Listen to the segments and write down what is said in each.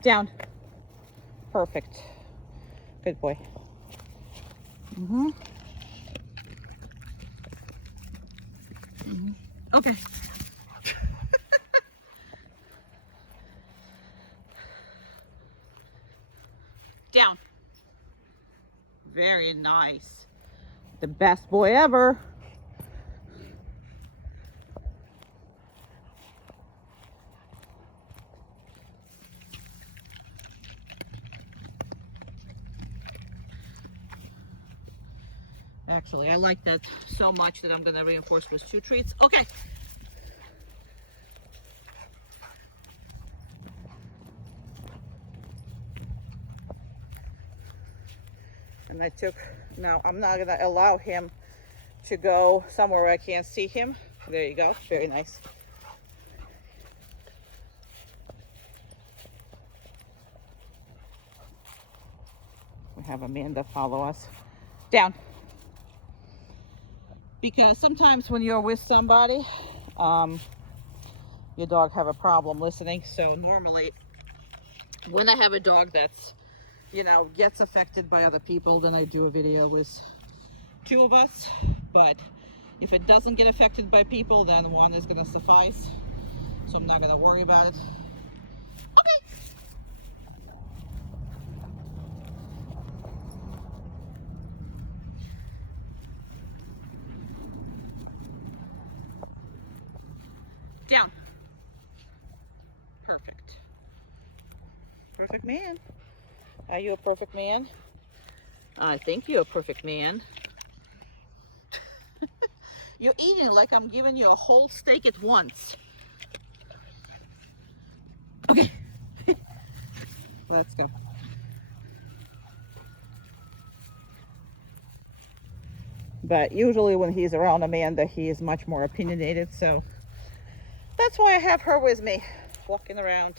Down. Perfect. Good boy. Okay. Down. Very nice. The best boy ever. Actually, I like that so much that I'm going to reinforce with 2 treats. Okay. And now I'm not going to allow him to go somewhere where I can't see him. There you go. Very nice. We have Amanda follow us. Down. Because sometimes when you're with somebody, your dog have a problem listening. So normally when I have a dog that's, gets affected by other people, then I do a video with 2 of us. But if it doesn't get affected by people, then 1 is going to suffice. So I'm not going to worry about it. Okay. Down. Perfect. Perfect man. Are you a perfect man? I think you're a perfect man. You're eating like I'm giving you a whole steak at once. Okay. Let's go. But usually when he's around Amanda, he is much more opinionated, so that's why I have her with me, walking around.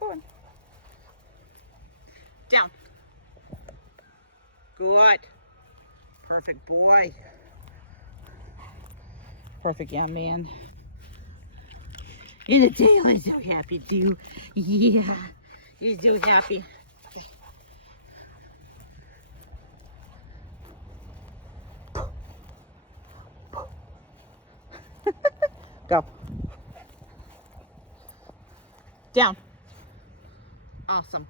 Go on. Down. Good. Perfect boy. Perfect young man. In the tail is so happy too. Yeah, he's so happy. Okay. Go. Down. Awesome.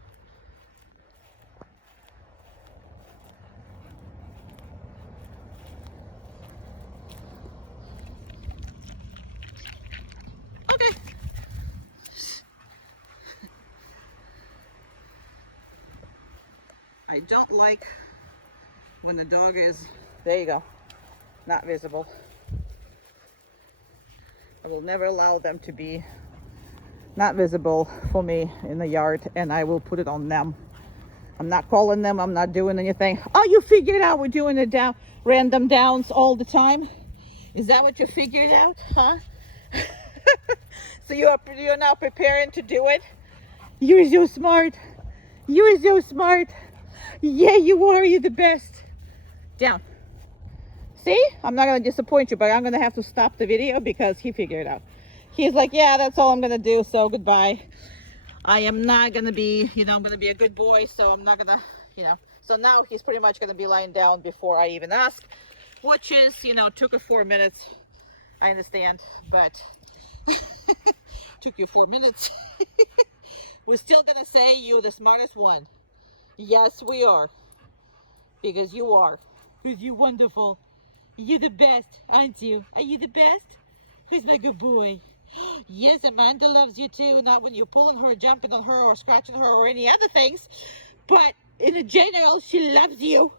Okay. I don't like when the dog is, there you go, not visible. I will never allow them to be not visible for me in the yard, and I will put it on them. I'm not calling them, I'm not doing anything. Oh, you figured out we're doing the random downs all the time? Is that what you figured out, huh? So you're now preparing to do it? You're so smart. You're so smart. Yeah, you are. You're the best. Down. See? I'm not going to disappoint you, but I'm going to have to stop the video because he figured it out. He's like, yeah, that's all I'm going to do, so goodbye. I am not going to be, I'm going to be a good boy, so I'm not going to, So now he's pretty much going to be lying down before I even ask, which is, took 4 minutes. I understand, but took you 4 minutes. We're still going to say you're the smartest one. Yes, we are. Because you are. Because you're wonderful. You're the best, aren't you? Are you the best? Who's my good boy? Yes, Amanda loves you too. Not when you're pulling her, jumping on her, or scratching her, or any other things. But in a general, she loves you.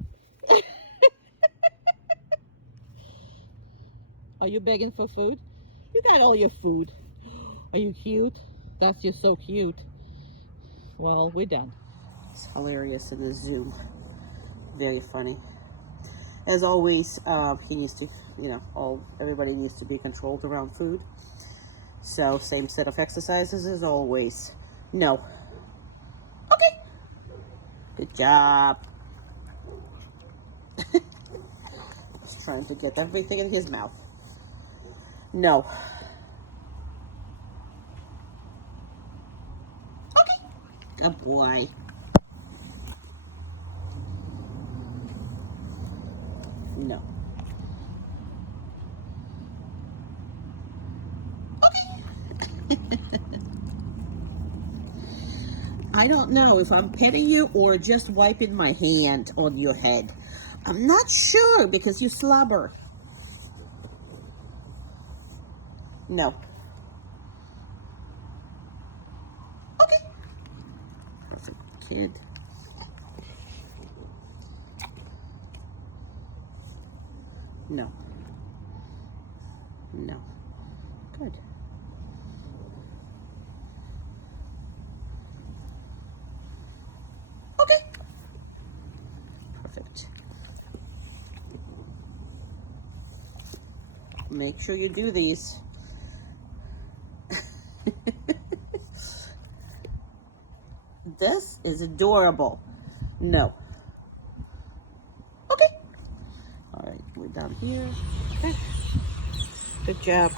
Are you begging for food? You got all your food. Are you cute? That's just so cute. Well, we're done. It's hilarious in the Zoom. Very funny. As always, he needs to, everybody needs to be controlled around food. So, same set of exercises as always. No. Okay. Good job. He's trying to get everything in his mouth. No. Okay. Good boy. No. I don't know if I'm petting you or just wiping my hand on your head. I'm not sure because you slobber. No. Okay. That's a kid. No. No. Good. Okay. Perfect. Make sure you do these. This is adorable. No. Okay. All right, we're down here. Okay. Good job.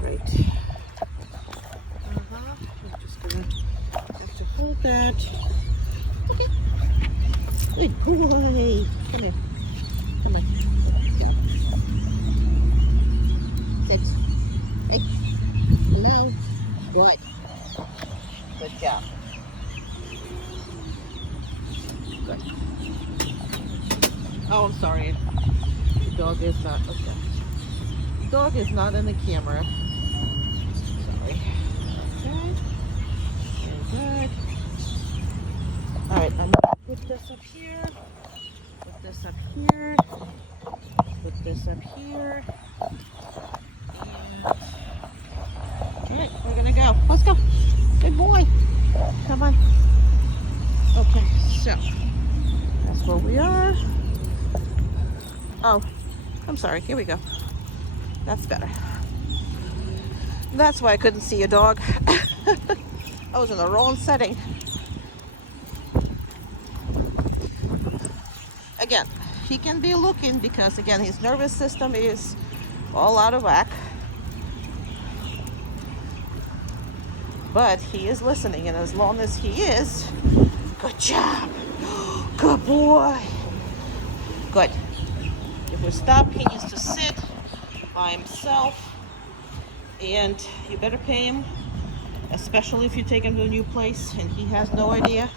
Great. I'm just gonna have to hold that. Okay. Good boy. Come here. Come on. Go. Sit. Hey. Hello. Good. Good job. Good. Oh, I'm sorry. Dog is not, okay. Dog is not in the camera. Sorry. Okay. Very good. All right, I'm gonna put this up here. Put this up here. Put this up here. And... all right, we're gonna go. Let's go. Good boy. Come on. Okay, so that's where we are. Oh, I'm sorry. Here we go. That's better. That's why I couldn't see a dog. I was in the wrong setting. Again, he can be looking because, again, his nervous system is all out of whack. But he is listening, and as long as he is, good job. Good boy. Good. If we stop, he needs to sit by himself, and you better pay him, especially if you take him to a new place and he has no idea.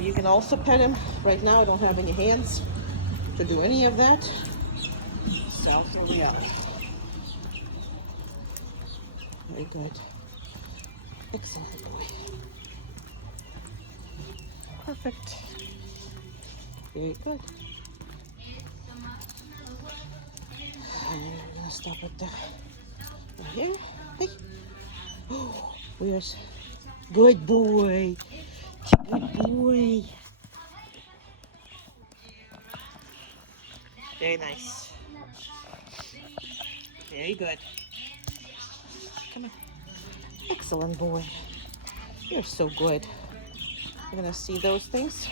You can also pet him. Right now I don't have any hands to do any of that, so here we are. Very good. Excellent boy. Perfect. Very good. And we're gonna stop it there. Right here. Hey. Oh, where's good boy? Good boy. Very nice. Very good. Come on. Excellent boy. You're so good. You're gonna see those things.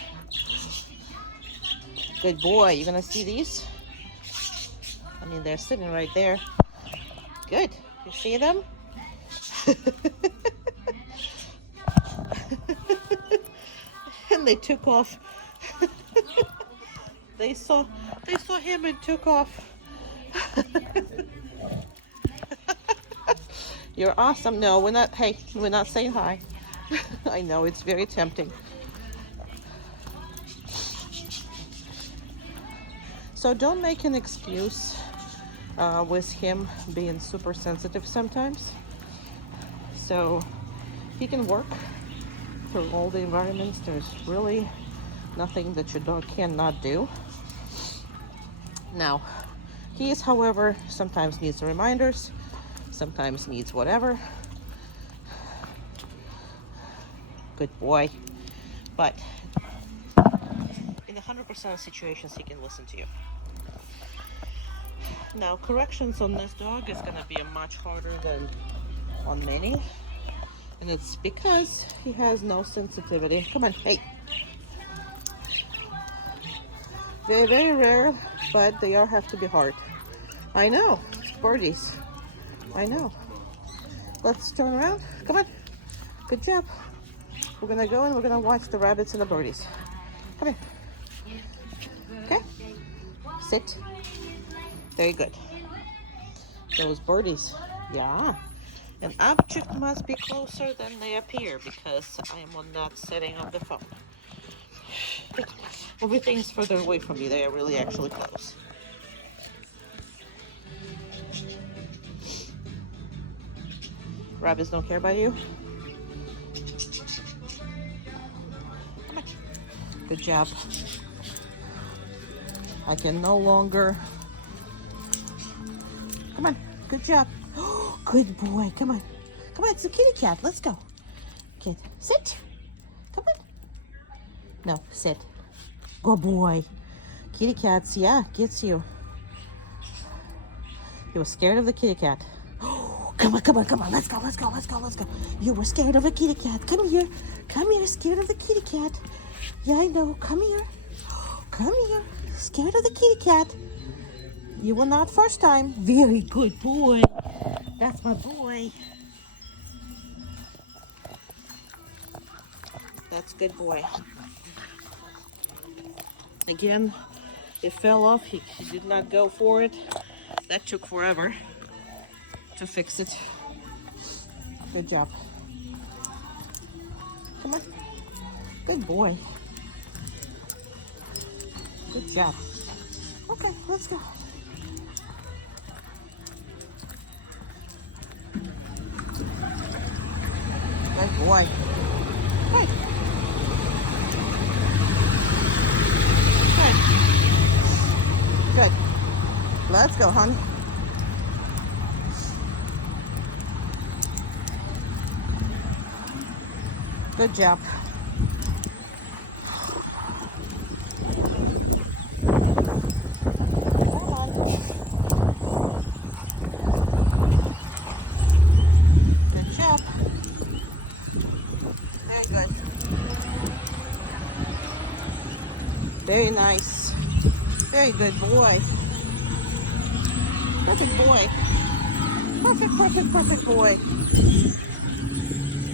Good boy. You're gonna see these? I mean, they're sitting right there. Good. You see them? And they took off. They saw him and took off. You're awesome. No, we're not. Hey, we're not saying hi. I know it's very tempting. So don't make an excuse with him being super sensitive sometimes. So he can work through all the environments. There's really nothing that your dog cannot do. Now, he is, however, sometimes needs reminders, sometimes needs whatever. Good boy. But in 100% of situations, he can listen to you. Now, corrections on this dog is going to be much harder than on many. And it's because he has no sensitivity. Come on, hey. Very, very rare, but they all have to be hard. I know, it's birdies. I know. Let's turn around. Come on. Good job. We're gonna go and we're gonna watch the rabbits and the birdies. Come here. Okay. Sit. Very good. Those birdies. Yeah. An object must be closer than they appear because I am on that setting of the phone. Everything is further away from me. They are really actually close. Rabbits don't care about you. Come on. Good job. I can no longer. Come on. Good job. Good boy. Come on. Come on. It's a kitty cat. Let's go. Kid. Sit. Come on. No. Sit. Good boy. Kitty cats. Yeah. Gets you. You were scared of the kitty cat. Come on. Come on. Come on. Let's go. Let's go. Let's go. Let's go. You were scared of a kitty cat. Come here. Come here. Scared of the kitty cat. Yeah, I know. Come here. Come here. Scared of the kitty cat. You were not first time. Very good boy. That's my boy. That's good boy. Again, it fell off. He did not go for it. That took forever to fix it. Good job. Come on. Good boy. Good job. Okay, let's go. Good boy. Hey. Good. Good. Let's go, honey. Good job. Very nice. Very good boy. Perfect boy. Perfect, perfect, perfect boy.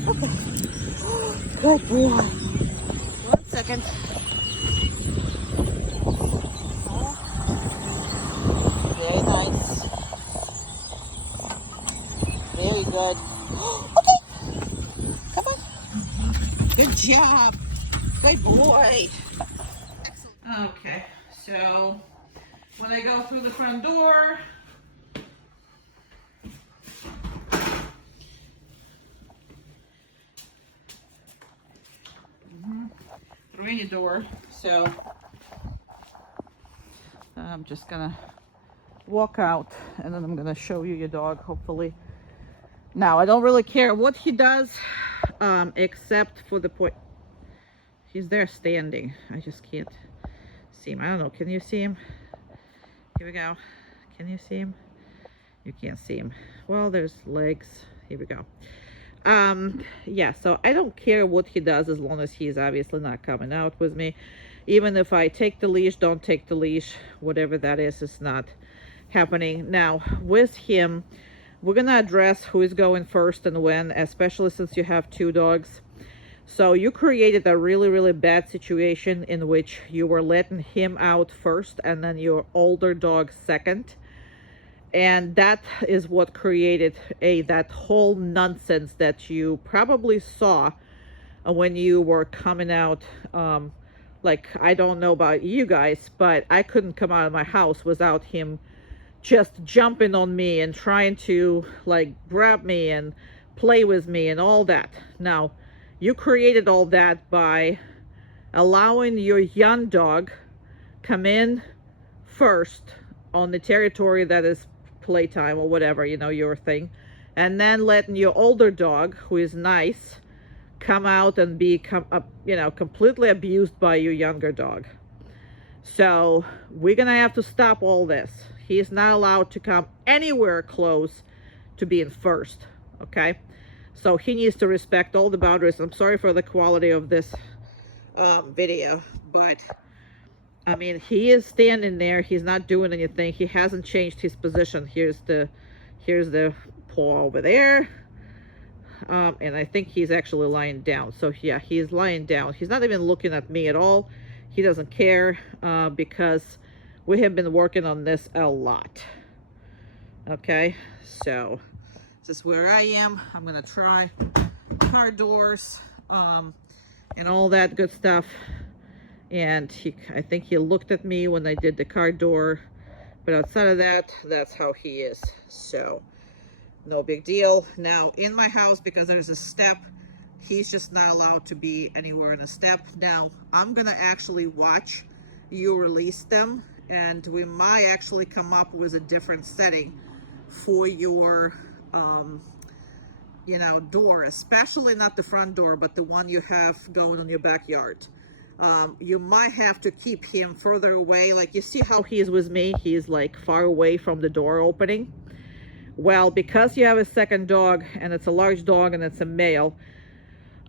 Okay. Good boy. 1 second. Very nice. Very good. Okay. Come on. Good job. Good boy. Okay, so when I go through the front door, through any door, so I'm just gonna walk out and then I'm gonna show you your dog, hopefully. Now, I don't really care what he does, except for the point. He's there standing. I just can't see him. I don't know. Can you see him? Here we go. Can you see him? You can't see him. Well, there's legs. Here we go. Yeah, so I don't care what he does as long as he's obviously not coming out with me. Even if I take the leash, don't take the leash, whatever that is not happening. Now, with him, we're gonna address who is going first and when, especially since you have 2 dogs. So you created a really, really bad situation in which you were letting him out first and then your older dog second. And that is what created that whole nonsense that you probably saw when you were coming out. Like, I don't know about you guys, but I couldn't come out of my house without him just jumping on me and trying to like grab me and play with me and all that. Now, you created all that by allowing your young dog come in first on the territory that is playtime or whatever, you know, your thing, and then letting your older dog, who is nice, come out and be you know, completely abused by your younger dog. So we're gonna have to stop all this. He is not allowed to come anywhere close to being first, okay? So he needs to respect all the boundaries. I'm sorry for the quality of this video, but I mean, he is standing there. He's not doing anything. He hasn't changed his position. Here's the paw over there. And I think he's actually lying down. So yeah, he's lying down. He's not even looking at me at all. He doesn't care because we have been working on this a lot. Okay, so this is where I am. I'm gonna try car doors and all that good stuff. And I think he looked at me when I did the car door, but outside of that, that's how he is. So no big deal. Now in my house, because there's a step, he's just not allowed to be anywhere in a step. Now I'm gonna actually watch you release them, and we might actually come up with a different setting for your you know, door, especially not the front door, but the one you have going on your backyard. You might have to keep him further away. Like, you see how he is with me? He's like far away from the door opening. Well, because you have a second dog and it's a large dog and it's a male,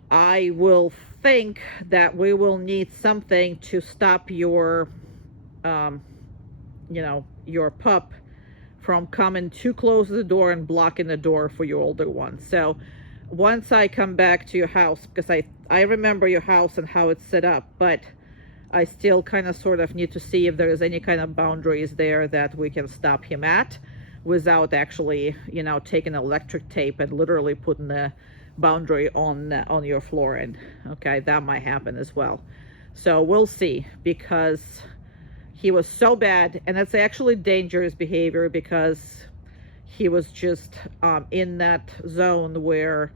I will think that we will need something to stop your you know, your pup from coming too close to the door and blocking the door for your older one. So once I come back to your house, because I remember your house and how it's set up, but I still kind of sort of need to see if there is any kind of boundaries there that we can stop him at without actually, you know, taking electric tape and literally putting the boundary on your flooring. Okay, that might happen as well. So we'll see, because he was so bad, and it's actually dangerous behavior because he was just in that zone where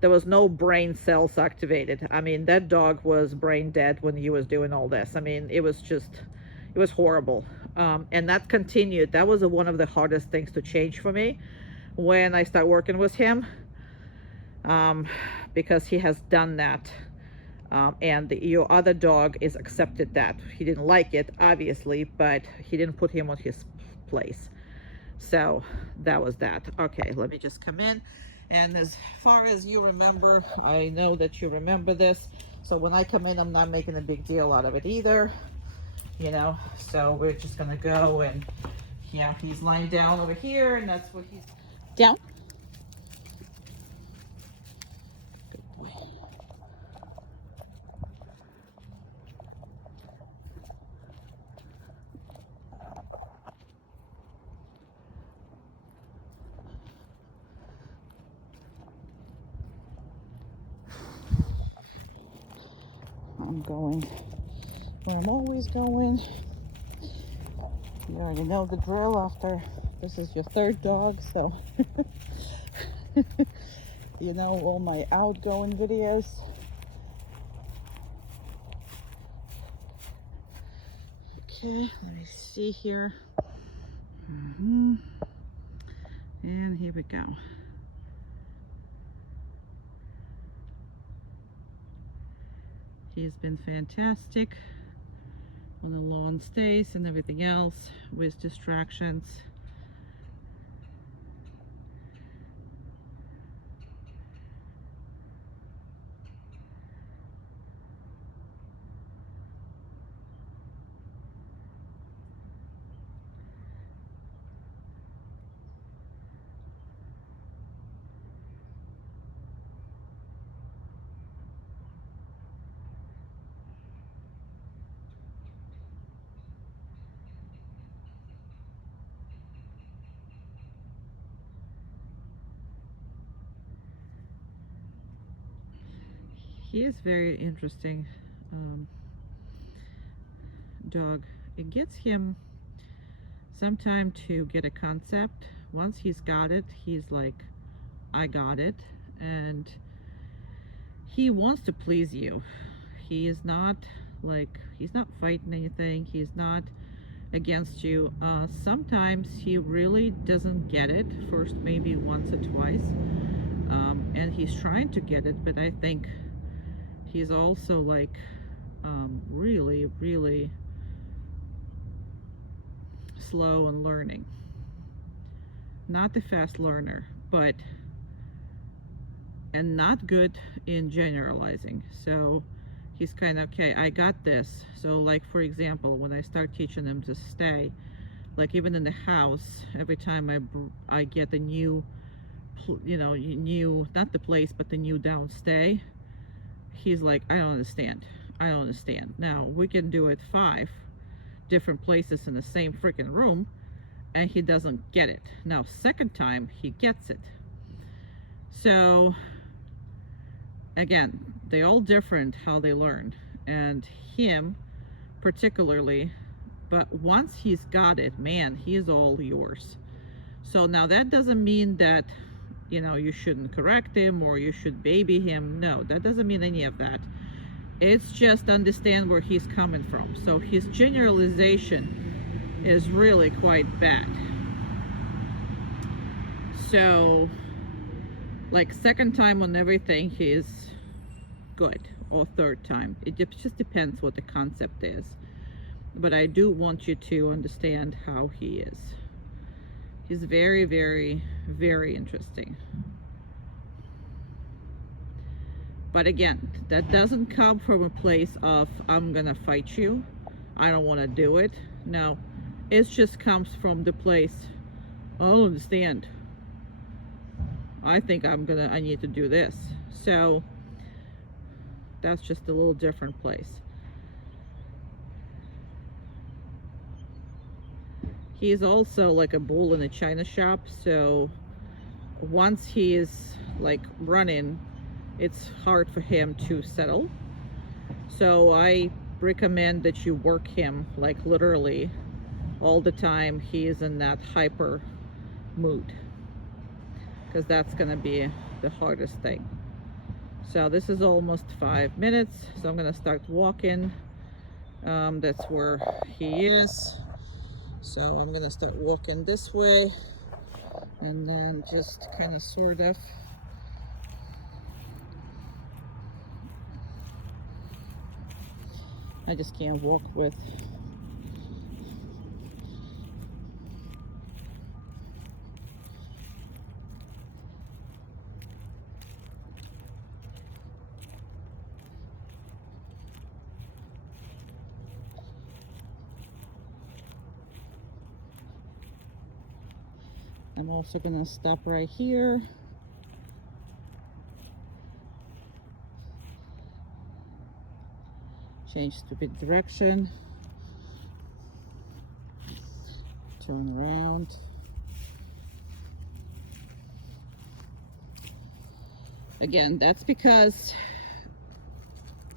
there was no brain cells activated. I mean, that dog was brain dead when he was doing all this. I mean, it was horrible. And that continued. That was one of the hardest things to change for me when I started working with him, because he has done that. And your other dog is accepted that. He didn't like it, obviously, but he didn't put him on his place. So that was that. Okay, let me just come in. And as far as you remember, I know that you remember this. So when I come in, I'm not making a big deal out of it either. You know, so we're just gonna go, and yeah, he's lying down over here, and that's what he's down. Good boy. I'm going where I'm always going. You already know the drill after this is your third dog, so you know all my outgoing videos. Okay, let me see here. And here we go. He's been fantastic on the lawn stays and everything else with distractions. He is very interesting dog. It gets him some time to get a concept. Once he's got it, he's like, I got it, and he wants to please you. He is not like, he's not fighting anything. He's not against you. Sometimes he really doesn't get it, first maybe once or twice, and he's trying to get it, but I think he's also like really, really slow in learning. Not a fast learner, and not good in generalizing. So he's kind of, okay, I got this. So like, for example, when I start teaching him to stay, like even in the house, every time I get a new, you know, new, not the place, but the new downstay, he's like, I don't understand. I don't understand. Now, we can do it 5 different places in the same freaking room, and he doesn't get it. Now, second time, he gets it. So, again, they all different how they learn, and him particularly, but once he's got it, man, he's all yours. So now that doesn't mean that, you know, you shouldn't correct him or you should baby him. No, that doesn't mean any of that. It's just understand where he's coming from. So his generalization is really quite bad. So like second time on everything, he's good, or third time. It just depends what the concept is. But I do want you to understand how he is. He's very, very, very interesting. But again, that doesn't come from a place of, I'm gonna fight you, I don't want to do it. No, it just comes from the place, I don't understand. I think I need to do this. So that's just a little different place. He's also like a bull in a china shop, so once he is like running, it's hard for him to settle. So I recommend that you work him like literally all the time he is in that hyper mood, because that's gonna be the hardest thing. So this is almost 5 minutes, so I'm gonna start walking. That's where he is. So I'm gonna start walking this way, and then just kind of sort of I just can't walk with I'm also gonna stop right here. Change stupid direction. Turn around. Again, that's because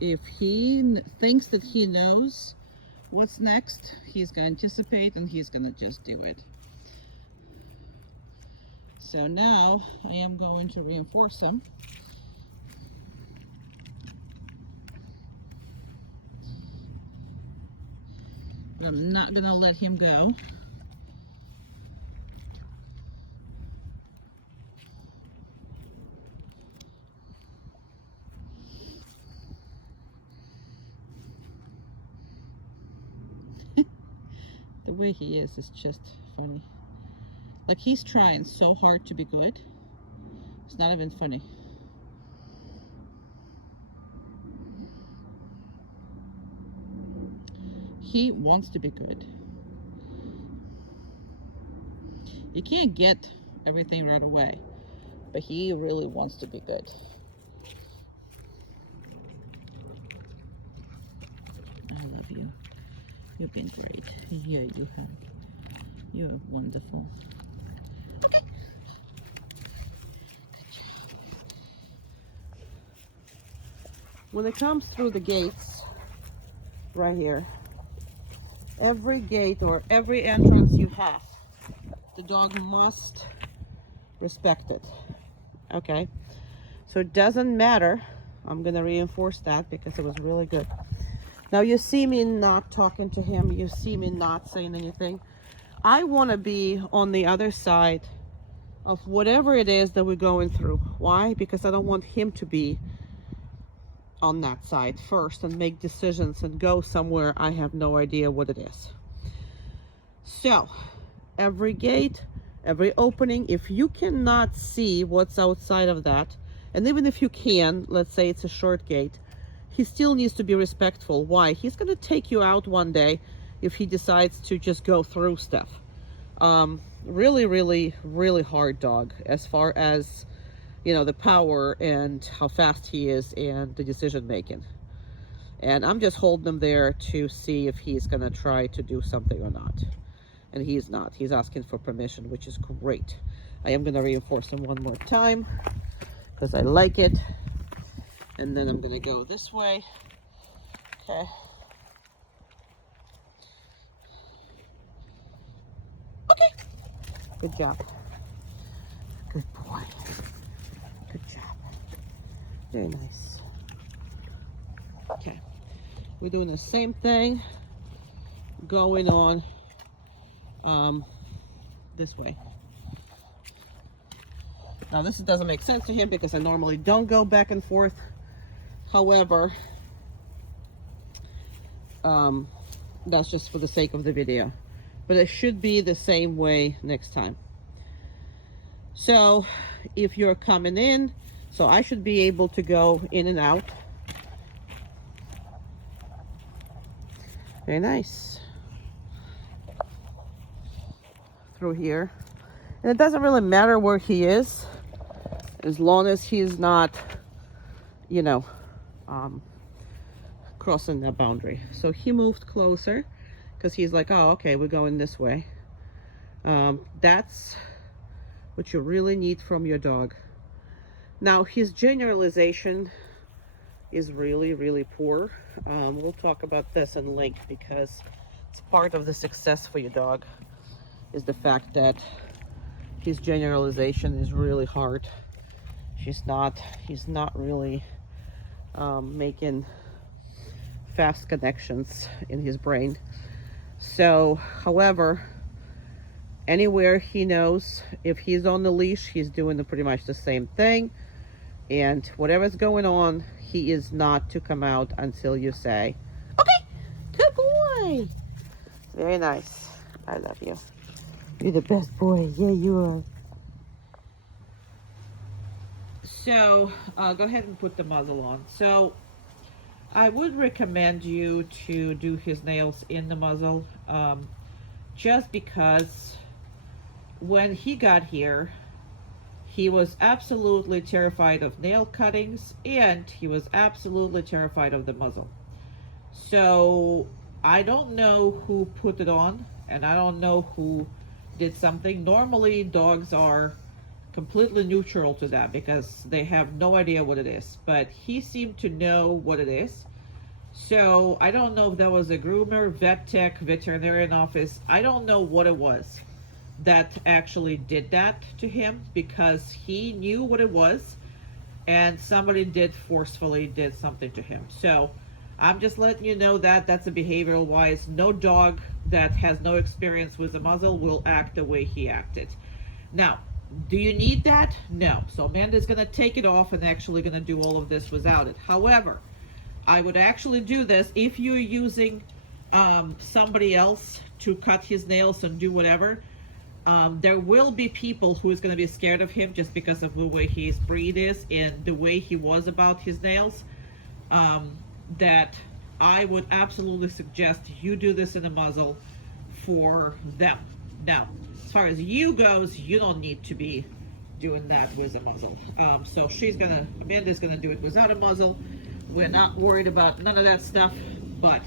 if he thinks that he knows what's next, he's gonna anticipate and he's gonna just do it. So now I am going to reinforce him. But I'm not gonna let him go. The way he is just funny. Like he's trying so hard to be good. It's not even funny. He wants to be good. You can't get everything right away, but he really wants to be good. I love you. You've been great. Yeah, you have. You're wonderful. Okay. When it comes through the gates, right here, every gate or every entrance you have, the dog must respect it. Okay? So it doesn't matter. I'm going to reinforce that because it was really good. Now you see me not talking to him. You see me not saying anything. I want to be on the other side of whatever it is that we're going through. Why? Because I don't want him to be on that side first and make decisions and go somewhere I have no idea what it is. So every gate, every opening, if you cannot see what's outside of that, and even if you can, let's say it's a short gate, he still needs to be respectful. Why? He's going to take you out one day if he decides to just go through stuff. Really, really, really hard dog as far as, you know, the power and how fast he is and the decision making. And I'm just holding him there to see if he's going to try to do something or not. And he's not. He's asking for permission, which is great. I am going to reinforce him one more time because I like it. And then I'm going to go this way. Okay. Okay. Good job. Good boy. Good job. Very nice. Okay. We're doing the same thing going on this way. Now this doesn't make sense to him because I normally don't go back and forth. However, that's just for the sake of the video. But it should be the same way next time. So if you're coming in, so I should be able to go in and out. Very nice. Through here. And it doesn't really matter where he is, as long as he's not, you know, crossing that boundary. So he moved closer because he's like, oh, okay, we're going this way. That's what you really need from your dog. Now, his generalization is really, really poor. We'll talk about this in length because it's part of the success for your dog is the fact that his generalization is really hard. He's not really making fast connections in his brain. So, however, anywhere he knows, if he's on the leash, he's doing pretty much the same thing. And whatever's going on, he is not to come out until you say, okay, good boy. Very nice. I love you. You're the best boy. Yeah, you are. So, go ahead and put the muzzle on. So, I would recommend you to do his nails in the muzzle, just because when he got here, he was absolutely terrified of nail cuttings and he was absolutely terrified of the muzzle. So, I don't know who put it on and I don't know who did something. Normally, dogs are completely neutral to that because they have no idea what it is, but he seemed to know what it is. So I don't know if that was a groomer, vet tech, veterinarian office. I don't know what it was that actually did that to him because he knew what it was and somebody forcefully did something to him. So I'm just letting you know that that's a behavioral wise. No dog that has no experience with a muzzle will act the way he acted. Now, do you need that? No. So Amanda's going to take it off and actually going to do all of this without it. However, I would actually do this if you're using somebody else to cut his nails and do whatever. There will be people who is going to be scared of him just because of the way his breed is and the way he was about his nails. That I would absolutely suggest you do this in a muzzle for them. Now, as far as you goes, you don't need to be doing that with a muzzle. So Amanda's gonna do it without a muzzle. We're not worried about none of that stuff. But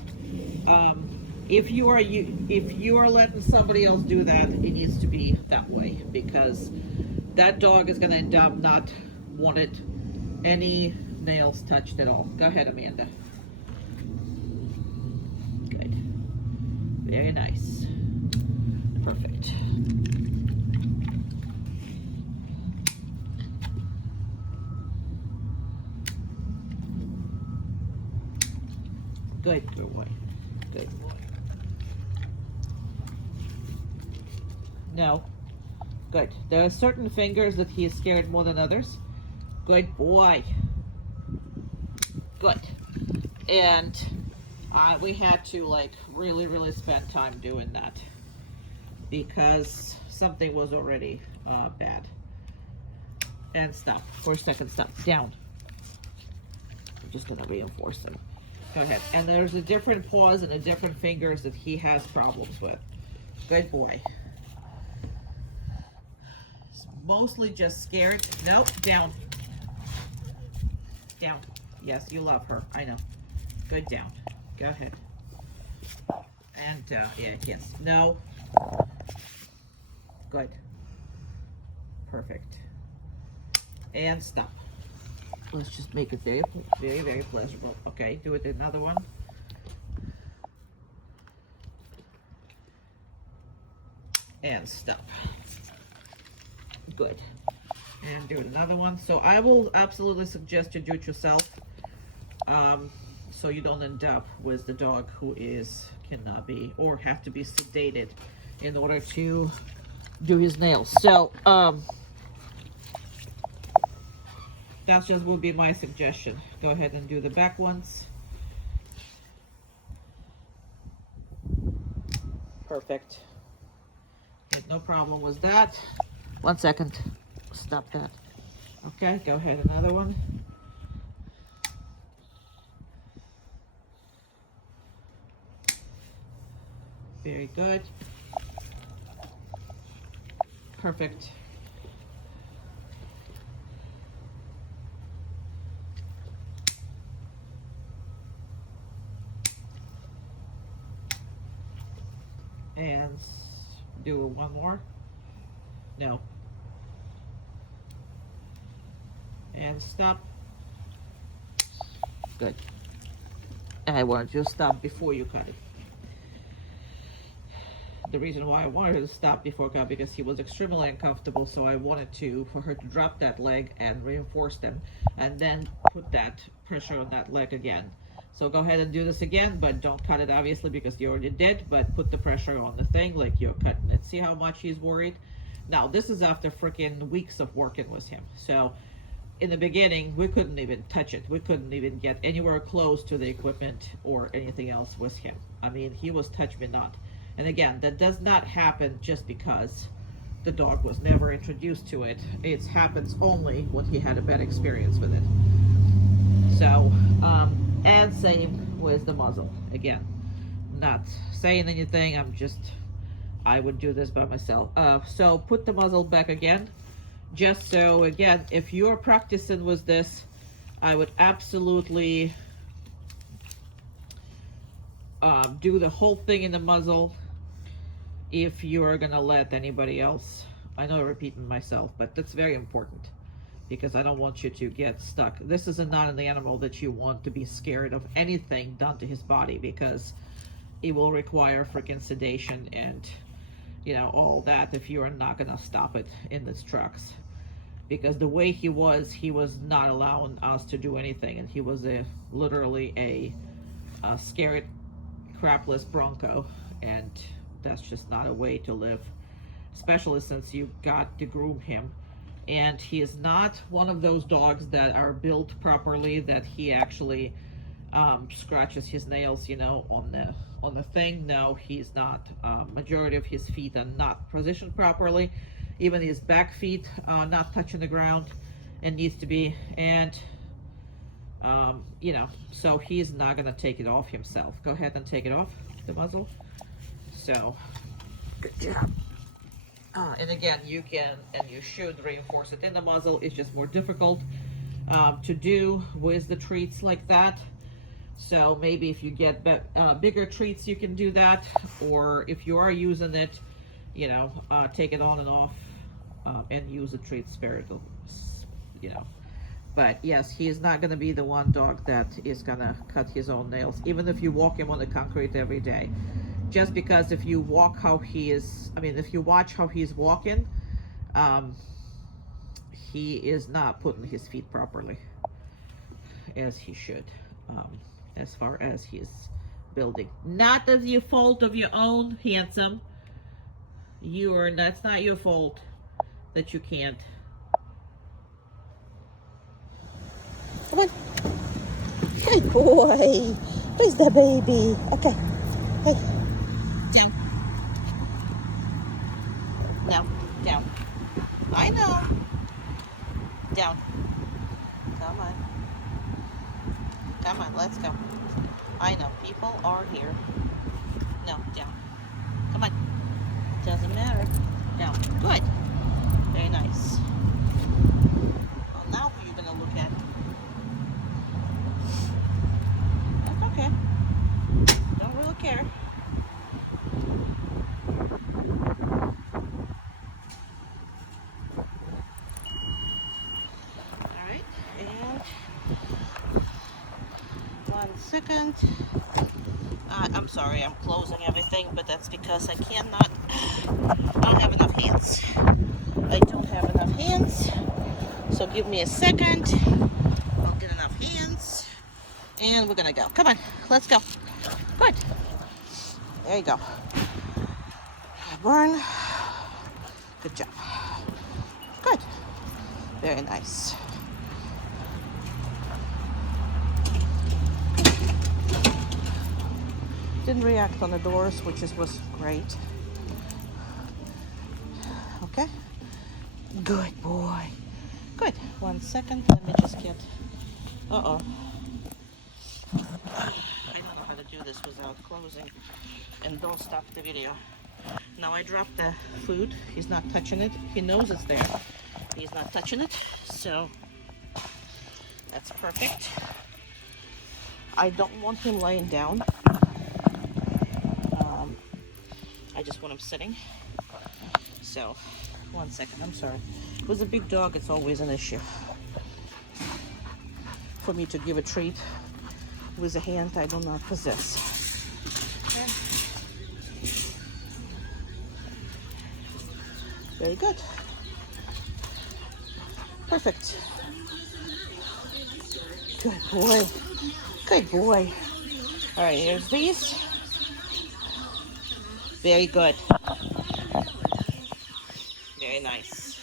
if you are letting somebody else do that, it needs to be that way because that dog is gonna end up not wanting any nails touched at all. Go ahead, Amanda. Good. Very nice. Perfect. Good boy. Good boy. No. Good. There are certain fingers that he is scared more than others. Good boy. Good. And we had to like really spend time doing that because something was already bad. And stop. For a second, stop. Down. just gonna reinforce them. Go ahead. And there's a different paws and the different fingers that he has problems with. Good boy. He's mostly just scared. Nope, down. Down. Yes, you love her. I know. Good, down. Go ahead. And, yeah, yes. No. Good. Perfect. And stop. Let's just make it very, very, very pleasurable. Okay, do it another one. And stop. Good. And do another one. So I will absolutely suggest you do it yourself, so you don't end up with the dog who cannot be or have to be sedated in order to do his nails. So that just would be my suggestion. Go ahead and do the back ones. Perfect. There's no problem with that. 1 second. Stop that. Okay, go ahead, another one. Very good. Perfect. And do one more. No. And stop. Good. I wanted you to stop before you cut it. The reason why I wanted her to stop before cut because he was extremely uncomfortable, so I wanted for her to drop that leg and reinforce them, and then put that pressure on that leg again. So go ahead and do this again, but don't cut it obviously because you already did, but put the pressure on the thing like you're cutting it. See how much he's worried? Now, this is after freaking weeks of working with him. So in the beginning, we couldn't even touch it. We couldn't even get anywhere close to the equipment or anything else with him. I mean, he was touch me not. And again, that does not happen just because the dog was never introduced to it. It happens only when he had a bad experience with it. So, and same with the muzzle. Again, not saying anything, I would do this by myself. So put the muzzle back again. Just so, again, if you're practicing with this, I would absolutely do the whole thing in the muzzle if you're gonna let anybody else. I know I'm repeating myself, but that's very important because I don't want you to get stuck. This is not an animal that you want to be scared of anything done to his body because it will require freaking sedation and, you know, all that if you're not gonna stop it in its tracks. Because the way he was not allowing us to do anything, and he was literally a scared, crapless bronco, and that's just not a way to live, especially since you got to groom him. And he is not one of those dogs that are built properly, that he actually scratches his nails, you know, on the thing. No, he's not. Majority of his feet are not positioned properly. Even his back feet not touching the ground and needs to be. And you know, so he's not gonna take it off himself. Go ahead and take it off the muzzle. So good job. And again, you can and you should reinforce it in the muzzle. It's just more difficult to do with the treats like that. So maybe if you get bigger treats, you can do that. Or if you are using it, you know, take it on and off and use the treat sparingly, you know. But yes, he is not going to be the one dog that is going to cut his own nails, even if you walk him on the concrete every day. Just because if you walk how he is, I mean, if you watch how he's walking, he is not putting his feet properly as he should, as far as his building. Not as your fault of your own, handsome. That's not your fault that you can't. Come on. Good boy. Where's the baby? Okay. Hey. Down. No. Down. I know. Down. Come on. Come on, let's go. I know, people are here. No, down. Come on. Doesn't matter. Down. Good. Very nice. Well, now who are you going to look at? That's okay. Don't really care. Alright, and 1 second. I'm sorry, I'm closing everything, but that's because I don't have enough hands. I don't have enough hands, so give me a second. I'll get enough hands, and we're gonna go. Come on, let's go. Good. There you go. Burn. Good job. Good. Very nice. Didn't react on the doors, which was great. Okay. Good boy. Good. 1 second. Let me just get. Uh-oh. I don't know how to do this without closing. And don't stop the video. Now I dropped the food. He's not touching it. He knows it's there. He's not touching it. So that's perfect. I don't want him laying down. I just want him sitting. So, 1 second, I'm sorry. With a big dog, it's always an issue for me to give a treat with a hand I do not possess. Okay. Very good. Perfect. Good boy. Good boy. All right, here's these. Very good. Very nice.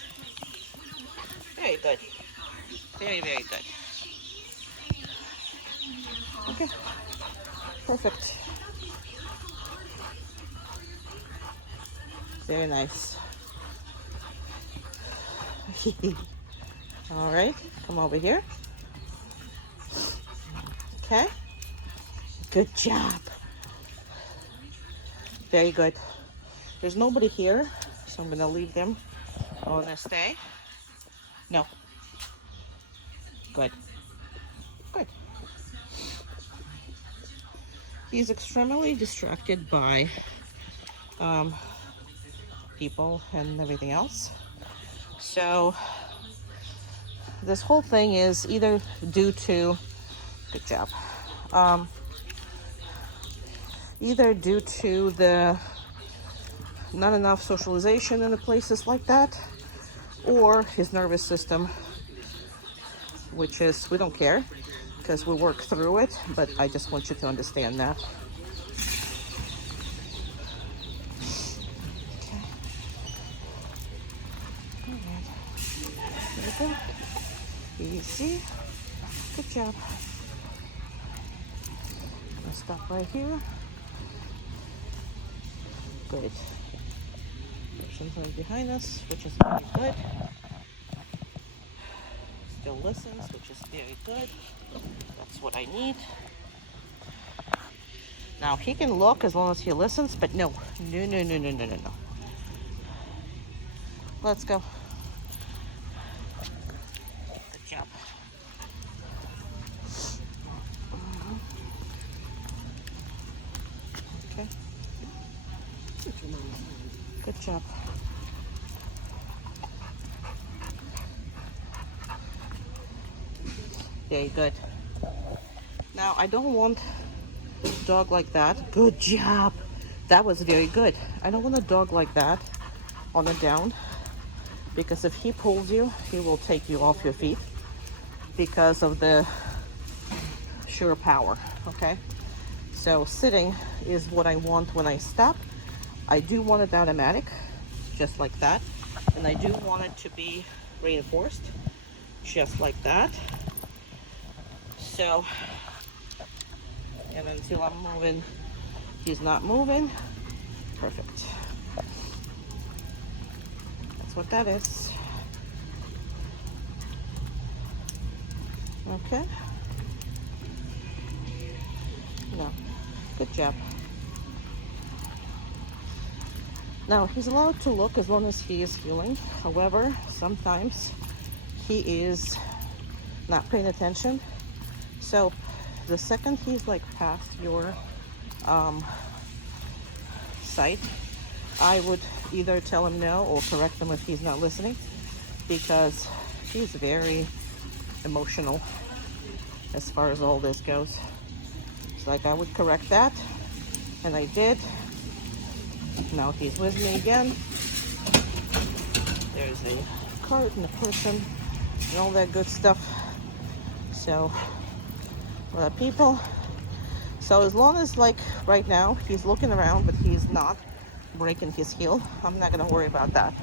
Very good. Very, very good. Okay. Perfect. Very nice. All right, come over here. Okay. Good job. Very good. There's nobody here, so I'm gonna leave them. Oh, gonna stay? No. Good. Good. He's extremely distracted by people and everything else. So this whole thing is either due to, good job, either due to the not enough socialization in the places like that, or his nervous system, which is, we don't care because we work through it, but I just want you to understand that. Okay. All right. There we go. Easy. Good job. I'll stop right here. Good. Person's right behind us, which is very good. Still listens, which is very good. That's what I need. Now he can look as long as he listens, but no. No, no, no, no, no, no, no. Let's go. Good job. Okay. Good job. Very good. Now I don't want a dog like that. Good job. That was very good. I don't want a dog like that on the down, because if he pulls you, he will take you off your feet because of the sheer power. Okay, so sitting is what I want when I stop. I do want it automatic, just like that, and I do want it to be reinforced, just like that. So, and until I'm moving, he's not moving. Perfect. That's what that is. Okay. Good job. Now, he's allowed to look as long as he is healing. However, sometimes he is not paying attention. So the second he's like past your sight, I would either tell him no or correct him if he's not listening, because he's very emotional as far as all this goes. It's like I would correct that, and I did. Now he's with me again. There's a cart and a person and all that good stuff. So, people. So as long as, like, right now he's looking around but he's not breaking his heel, I'm not gonna worry about that.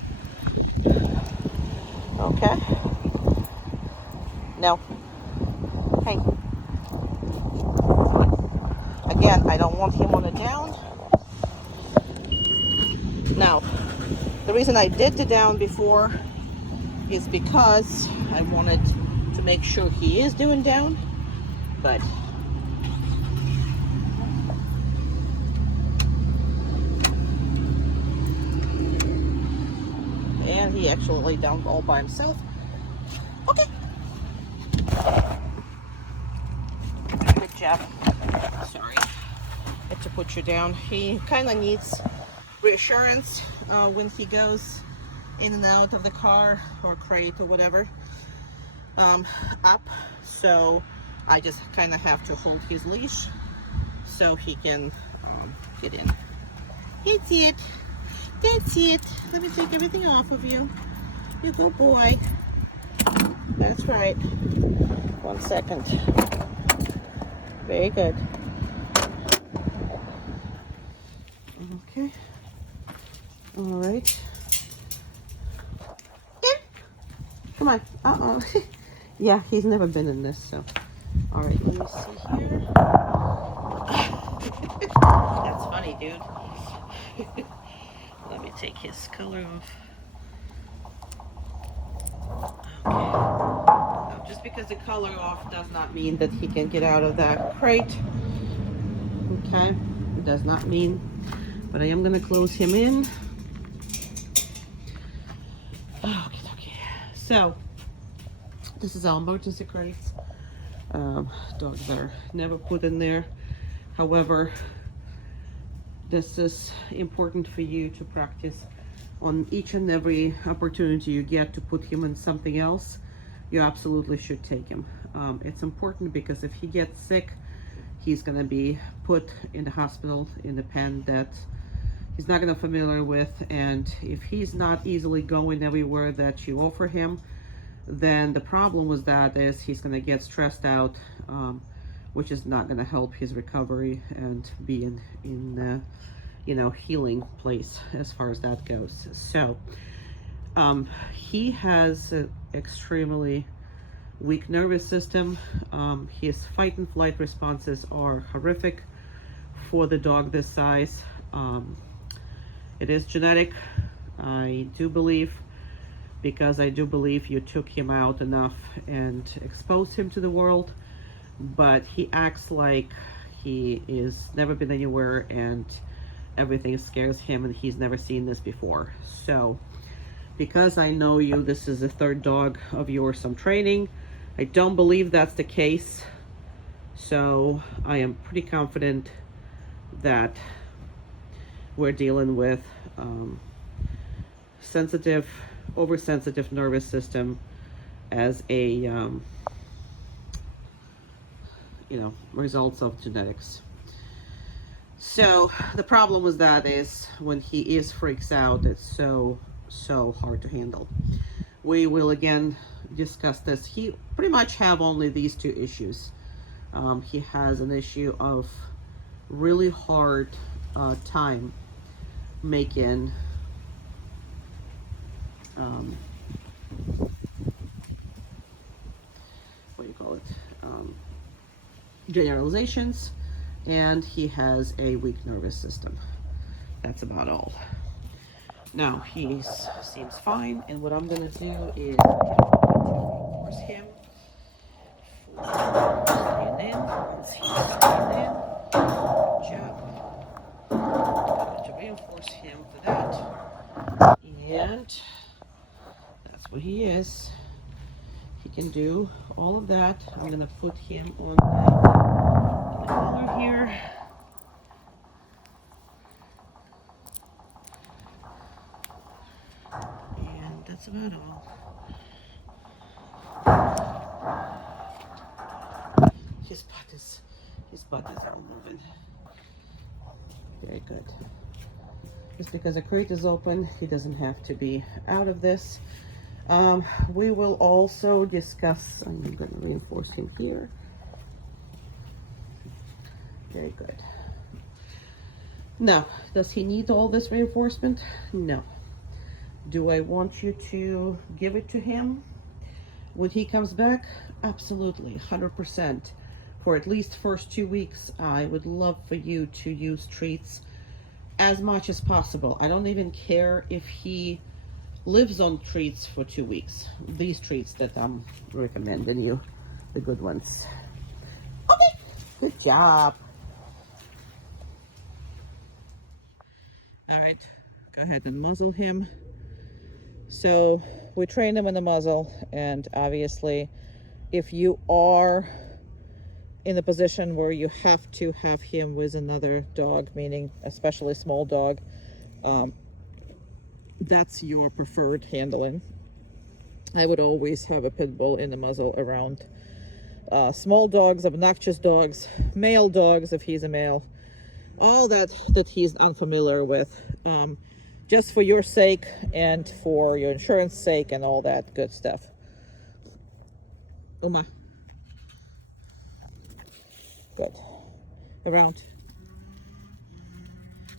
Okay. No. Hey. Again, I don't want him on a down. Now, the reason I did the down before is because I wanted to make sure he is doing down, but and he actually laid down all by himself. Okay. Good job. Sorry. I had to put you down. He kind of needs reassurance when he goes in and out of the car or crate or whatever up. So I just kind of have to hold his leash so he can get in. That's it. That's it. Let me take everything off of you. You good boy. That's right. 1 second. Very good. Okay. All right. Come on. Uh-oh. Yeah, he's never been in this, so. All right, let me see here. That's funny, dude. Let me take his color off. Okay. Now, just because the color off does not mean that he can get out of that crate. Okay, it does not mean. But I am going to close him in. Okay. So, this is our emergency crates. Dogs are never put in there. However, this is important for you to practice on each and every opportunity you get to put him in something else. You absolutely should take him. It's important because if he gets sick, he's going to be put in the hospital in a pen that he's not going to familiar with, and if he's not easily going everywhere that you offer him, then the problem with that is he's going to get stressed out, which is not going to help his recovery and be in healing place as far as that goes. So he has an extremely weak nervous system. His fight and flight responses are horrific for the dog this size. It is genetic, I do believe, because I do believe you took him out enough and exposed him to the world, but he acts like he is never been anywhere and everything scares him and he's never seen this before. So because I know you, this is the third dog of yours I'm training. I don't believe that's the case, so I am pretty confident that we're dealing with oversensitive nervous system as a results of genetics. So the problem with that is when he freaks out, it's so hard to handle. We will again discuss this. He pretty much have only these two issues. He has an issue of really hard time making generalizations, and he has a weak nervous system. That's about all. Now he seems fine, and what I'm gonna do is force him in. Once he's in, good job. him for that. And that's what he is. He can do all of that. I'm gonna put him on the collar here. And that's about all. His butt is all moving. Very good. Just because the crate is open, he doesn't have to be out of this. We will also discuss, I'm going to reinforce him here. Very good. Now, does he need all this reinforcement? No. Do I want you to give it to him when he comes back? Absolutely, 100%. For at least first 2 weeks, I would love for you to use treats as much as possible. I don't even care if he lives on treats for 2 weeks. These treats that I'm recommending you, the good ones. Okay, good job. All right, go ahead and muzzle him. So we train him in the muzzle, and obviously if you are in the position where you have to have him with another dog, meaning especially small dog, that's your preferred handling. I would always have a pit bull in the muzzle around small dogs, obnoxious dogs, male dogs if he's a male, all that he's unfamiliar with, just for your sake and for your insurance sake and all that good stuff. Uma. Good. Around.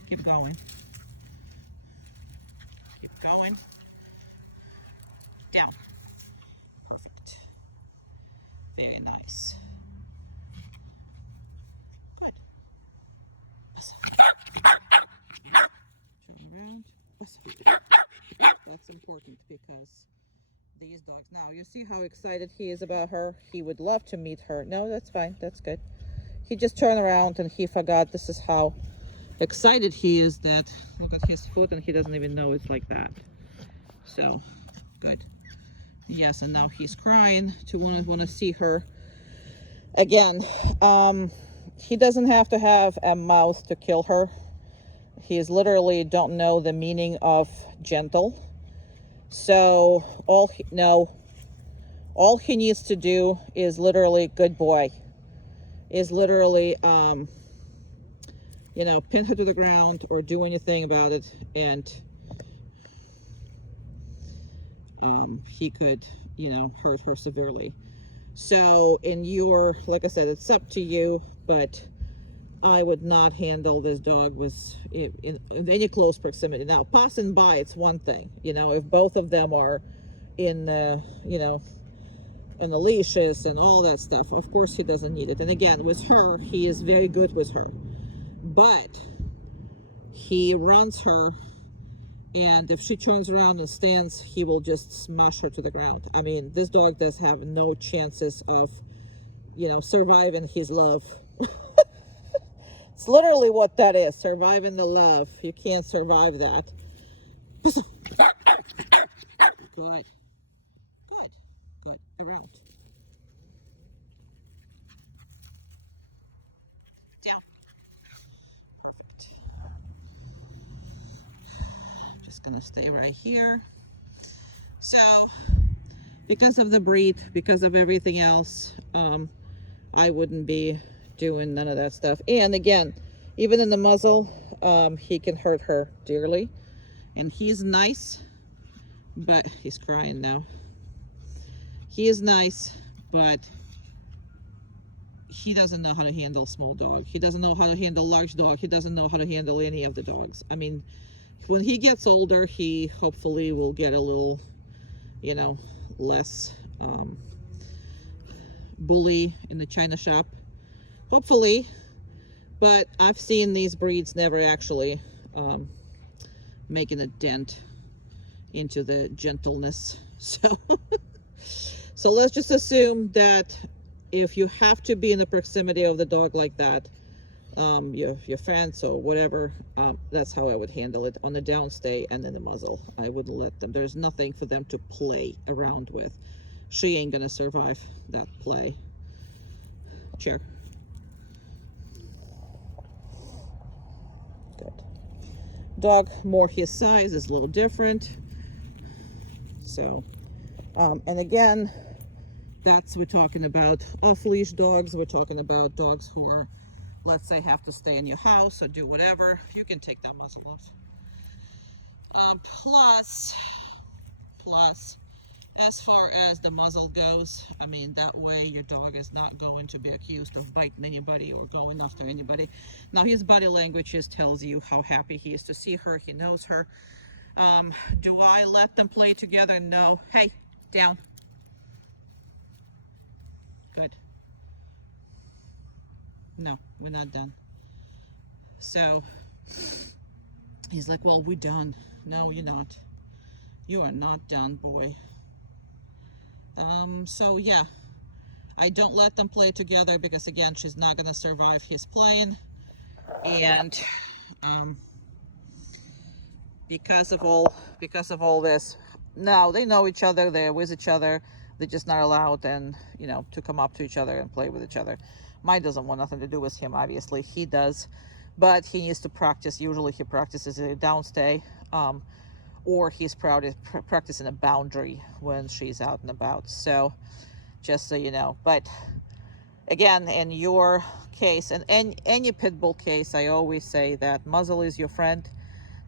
Keep going. Keep going. Down. Perfect. Very nice. Good. Turn around. That's important because these dogs, now you see how excited he is about her. He would love to meet her. No, that's fine. That's good. He just turned around and he forgot this is how excited he is, that look at his foot and he doesn't even know it's like that. So good. Yes, and now he's crying to want to see her again. He doesn't have to have a mouth to kill her. He's literally don't know the meaning of gentle. So all he needs to do is literally, good boy, is literally you know, pin her to the ground or do anything about it, and he could, you know, hurt her severely. So in your, like I said, it's up to you, but I would not handle this dog with in any close proximity. Now, passing by, it's one thing, you know, if both of them are in the, you know, and the leashes and all that stuff, of course he doesn't need it. And again, with her, he is very good with her, but he runs her, and if she turns around and stands, he will just smash her to the ground. I mean, this dog does have no chances of, you know, surviving his love. It's literally what that is, surviving the love. You can't survive that. Good. Good. Good. Around. Down. Perfect. Just gonna stay right here. So, because of the breed, because of everything else, I wouldn't be doing none of that stuff. And again, even in the muzzle, he can hurt her dearly. And he's nice, but he's crying now. He is nice, but he doesn't know how to handle small dog. He doesn't know how to handle large dog. He doesn't know how to handle any of the dogs. I mean, when he gets older, he hopefully will get a little, you know, less bully in the china shop. Hopefully, but I've seen these breeds never actually making a dent into the gentleness. So let's just assume that if you have to be in the proximity of the dog like that, your fence or whatever. That's how I would handle it on the downstay and then the muzzle. I wouldn't let them. There's nothing for them to play around with. She ain't gonna survive that play. Chair. Good. Dog more his size is a little different. So, and again, we're talking about off-leash dogs. We're talking about dogs who are, let's say, have to stay in your house or do whatever. You can take that muzzle off. Plus, as far as the muzzle goes, I mean, that way your dog is not going to be accused of biting anybody or going after anybody. Now, his body language just tells you how happy he is to see her. He knows her. Do I let them play together? No. Hey, down. Good. No, we're not done. So he's like, well, we're done. No, you're not. You are not done, boy. So yeah, I don't let them play together because again, she's not gonna survive his playing, and because of all this, now they know each other, they're with each other, they're just not allowed, and to come up to each other and play with each other. Mine doesn't want nothing to do with him, obviously. He does, but he needs to practice. Usually he practices a downstay, or he's practicing a boundary when she's out and about. So just so you know. But again, in your case, and any pit bull case, I always say that muzzle is your friend.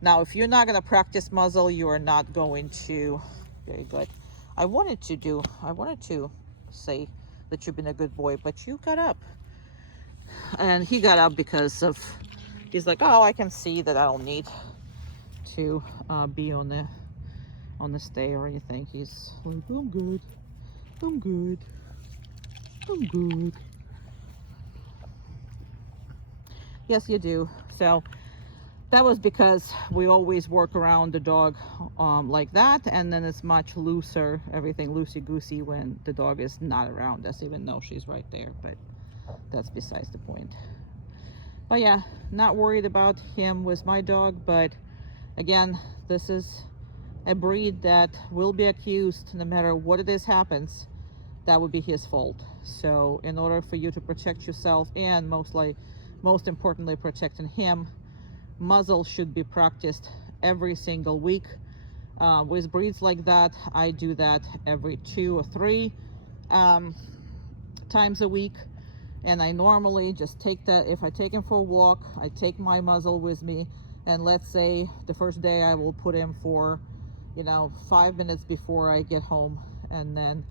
Now, if you're not going to practice muzzle, you are not going to. Very good. I wanted to say that you've been a good boy, but you got up. And he got up because he's like, oh, I can see that I don't need to be on the stay or anything. He's like, I'm good. I'm good. I'm good. Yes, you do. So that was because we always work around the dog like that, and then it's much looser, everything loosey-goosey when the dog is not around us, even though she's right there. But that's besides the point. But yeah, not worried about him with my dog. But again, this is a breed that will be accused no matter what it is happens. That would be his fault. So in order for you to protect yourself and most importantly protecting him, muzzle should be practiced every single week. With breeds like that, I do that every 2 or 3 times a week. And I normally just if I take him for a walk, I take my muzzle with me, and let's say the first day I will put him for 5 minutes before I get home, and then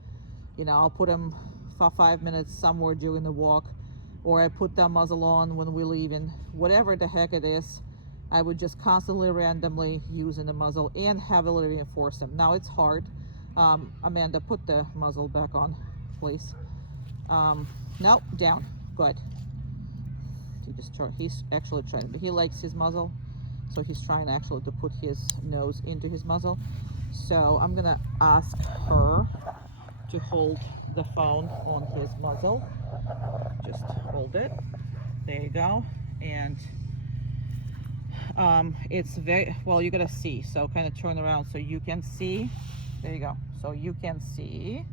I'll put him for 5 minutes somewhere during the walk, or I put that muzzle on when we're leaving. Whatever the heck it is, I would just constantly randomly using the muzzle and heavily reinforce him. Now it's hard. Amanda, put the muzzle back on, please. No, down. Good. He's actually trying, but he likes his muzzle, so he's trying actually to put his nose into his muzzle. So I'm gonna ask her to hold the phone on his muzzle. Just hold it. There you go. And it's very well, you gotta see, so kind of turn around so you can see. There you go. So you can see.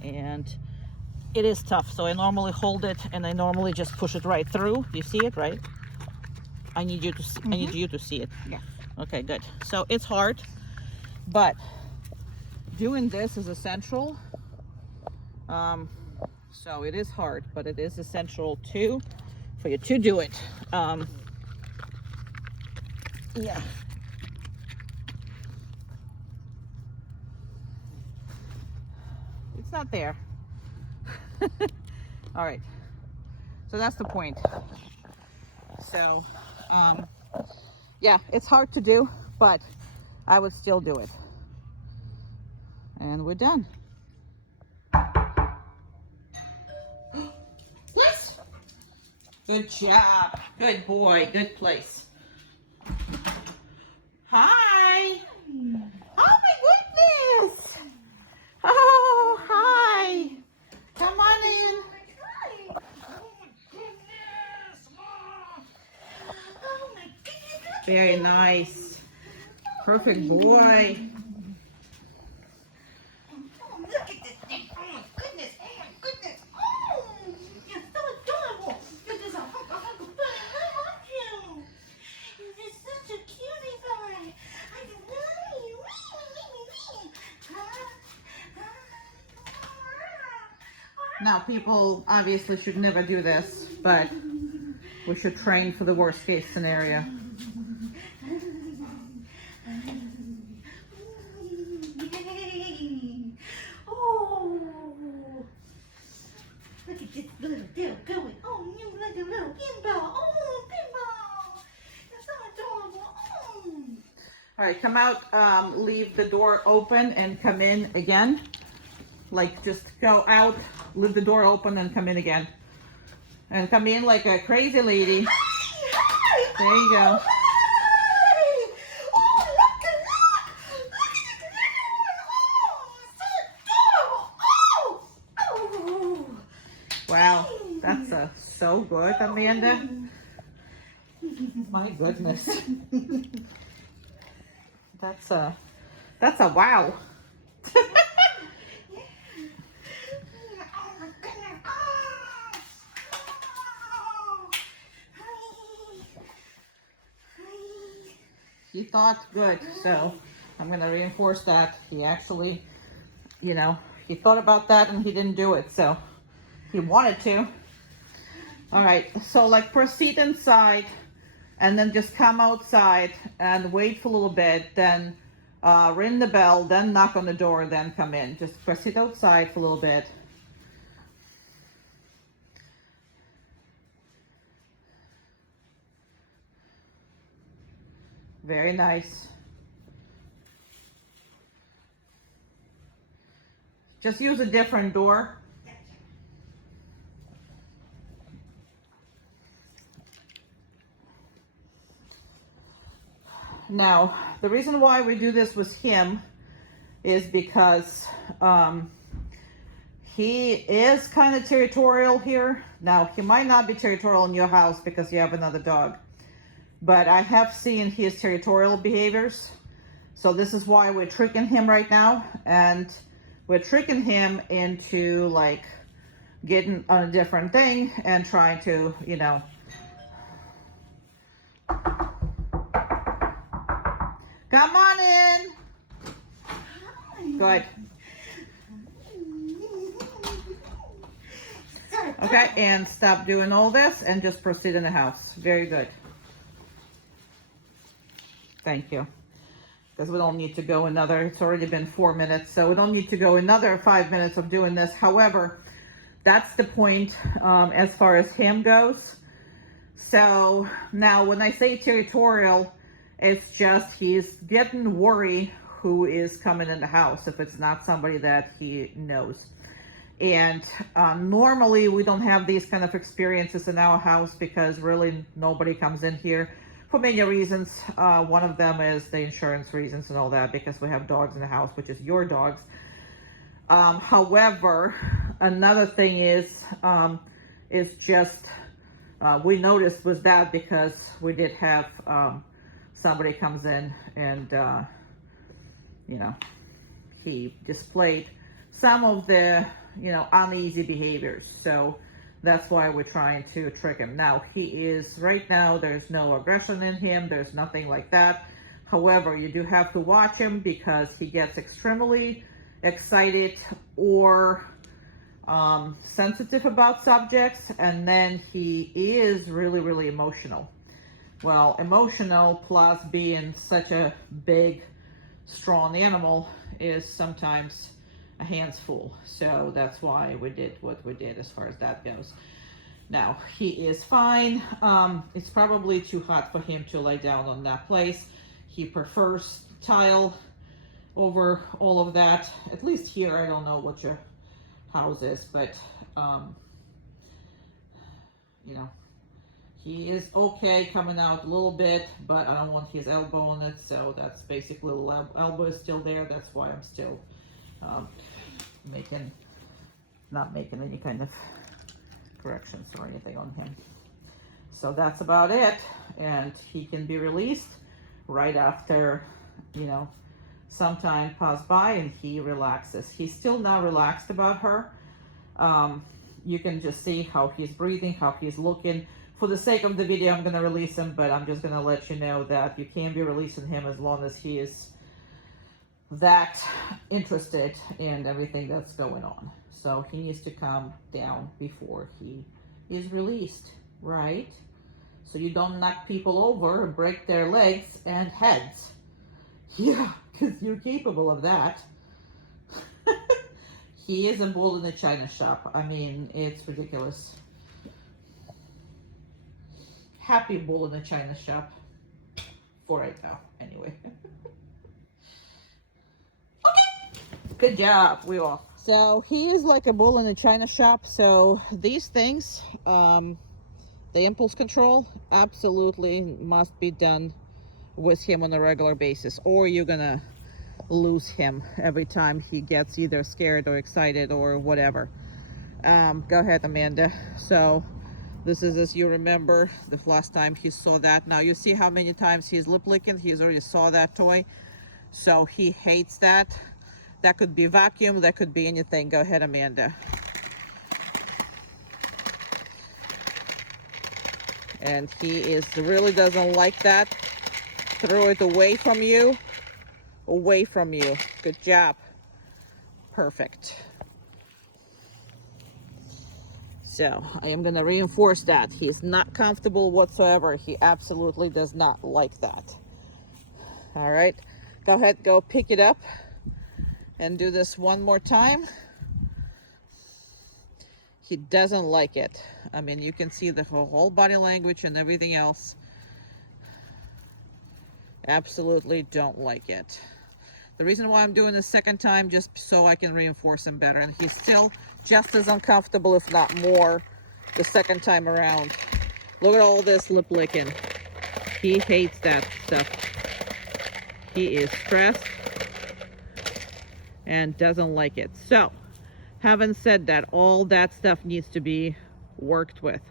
And it is tough, so I normally hold it and I normally just push it right through. You see it, right? I need you to see, I need you to see it. Yeah. Okay, good. So it's hard, but doing this is essential. So it is hard, but it is essential too for you to do it. Yeah. It's not there. All right. So that's the point. So, yeah, it's hard to do, but I would still do it. And we're done. Yes. Good job. Good boy. Good place. Hi. Oh my goodness. Oh, hi. Come on in. Very nice. Perfect boy. Oh, look at this thing. Oh my goodness. Oh my goodness. Oh, you're so adorable. You're just a hunk of fun, aren't you? You're just such a cutie boy. I just love you. Now, people obviously should never do this, but we should train for the worst case scenario. Oh, look at this little girl going. Oh, you like a little pinball. Oh, pinball. You're so adorable. Oh. All right, come out, leave the door open and come in again. Like, just go out, leave the door open and come in again. And come in like a crazy lady. There you go. Wow, that's so good, Amanda. My goodness. That's a wow. He thought good, so I'm going to reinforce that. He actually, you know, he thought about that and he didn't do it, so he wanted to. All right, so like proceed inside and then just come outside and wait for a little bit, then ring the bell, then knock on the door, then come in. Just proceed outside for a little bit. Very nice. Just use a different door. Now, the reason why we do this with him is because he is kind of territorial here. Now, he might not be territorial in your house because you have another dog, but I have seen his territorial behaviors. So this is why we're tricking him right now, and we're tricking him into like getting on a different thing and trying to, you know, come on in. Good. Okay, and stop doing all this and just proceed in the house. Very good. Thank you. Because we don't need to go another, it's already been 4 minutes, so we don't need to go another 5 minutes of doing this. However, that's the point as far as him goes. So now when I say territorial, it's just he's getting worried who is coming in the house if it's not somebody that he knows. And normally we don't have these kind of experiences in our house because really nobody comes in here for many reasons. One of them is the insurance reasons and all that, because we have dogs in the house, which is your dogs. However, another thing is just we noticed was that because we did have somebody comes in and you know, he displayed some of the, you know, uneasy behaviors. So that's why we're trying to trick him. Now, he is, right now, there's no aggression in him. There's nothing like that. However, you do have to watch him because he gets extremely excited or sensitive about subjects. And then he is really, really emotional. Well, emotional plus being such a big, strong animal is sometimes a hands full. So that's why we did what we did as far as that goes. Now, he is fine. It's probably too hot for him to lay down on that place. He prefers tile over all of that. At least here, I don't know what your house is, but you know, he is okay coming out a little bit, but I don't want his elbow on it, so that's basically the elbow is still there. That's why I'm still not making any kind of corrections or anything on him. So that's about it, and he can be released. right after, you know, some time passed by and he relaxes. He's still not relaxed about her. You can just see how he's breathing, how he's looking. For the sake of the video, I'm going to release him, but I'm just going to let you know that you can't be releasing him as long as he is that interested in everything that's going on. So he needs to calm down before he is released, right? So you don't knock people over, break their legs and heads. Yeah, because you're capable of that. He is a bull in the china shop. I mean, it's ridiculous. Happy bull in the china shop. For right now, anyway. Okay. Good job, we all. So he is like a bull in the china shop. So these things, the impulse control, absolutely must be done with him on a regular basis, or you're gonna lose him every time he gets either scared or excited or whatever. Go ahead, Amanda. So this is, as you remember, the last time he saw that. Now you see how many times he's lip licking. He's already saw that toy, so he hates that. That could be vacuum, that could be anything. Go ahead, Amanda. And he really doesn't like that. Throw it away from you. Away from you. Good job. Perfect. So I am going to reinforce that. He's not comfortable whatsoever. He absolutely does not like that. All right. Go ahead, go pick it up and do this one more time. He doesn't like it. I mean, you can see the whole body language and everything else. Absolutely don't like it. The reason why I'm doing the second time, just so I can reinforce him better. And he's still just as uncomfortable, if not more, the second time around. Look at all this lip licking. He hates that stuff. He is stressed and doesn't like it. So, having said that, all that stuff needs to be worked with.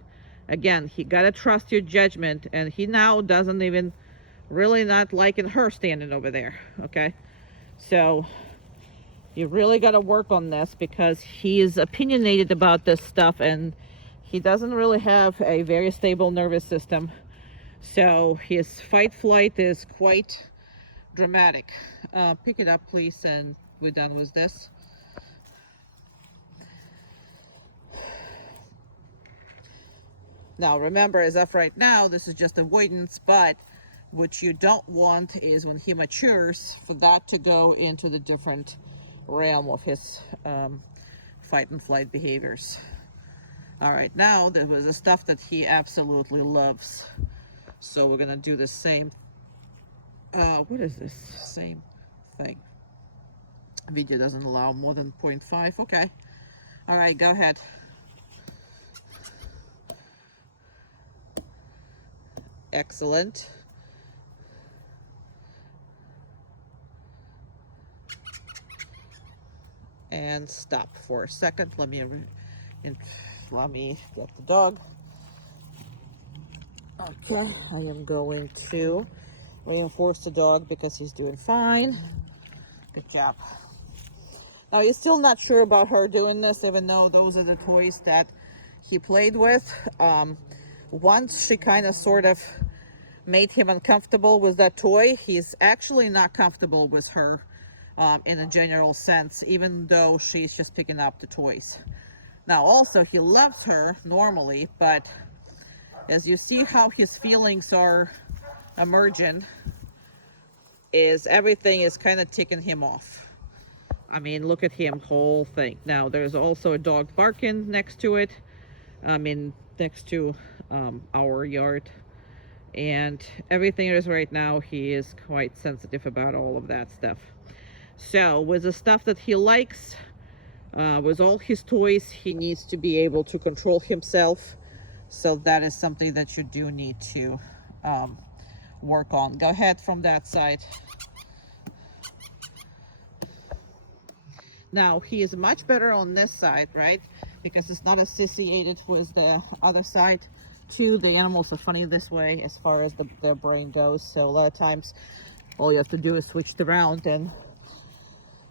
Again, he gotta trust your judgment, and he now doesn't even really not liking her standing over there, okay? So you really got to work on this, because he is opinionated about this stuff and he doesn't really have a very stable nervous system. So his fight flight is quite dramatic. Pick it up, please, and we're done with this. Now remember, as of right now, this is just avoidance, but what you don't want is when he matures for that to go into the different realm of his fight and flight behaviors. All right, now there was the stuff that he absolutely loves. So we're gonna do the same. What is this? Same thing. Video doesn't allow more than 0.5. Okay. All right, go ahead. Excellent. And stop for a second. Let me get the dog. Okay, I am going to reinforce the dog because he's doing fine. Good job. Now he's still not sure about her doing this, even though those are the toys that he played with. Once she kind of sort of made him uncomfortable with that toy, he's actually not comfortable with her. In a general sense, even though she's just picking up the toys. Now also, he loves her normally, but as you see how his feelings are emerging, is everything is kind of ticking him off. I mean, look at him, whole thing. Now there's also a dog barking next to it. I mean, next to our yard. And everything is right now, he is quite sensitive about all of that stuff. So with the stuff that he likes, with all his toys, he needs to be able to control himself. So that is something that you do need to work on. Go ahead from that side. Now he is much better on this side, right? Because it's not associated with the other side. too. The animals are funny this way as far as their brain goes. So a lot of times all you have to do is switch it around, and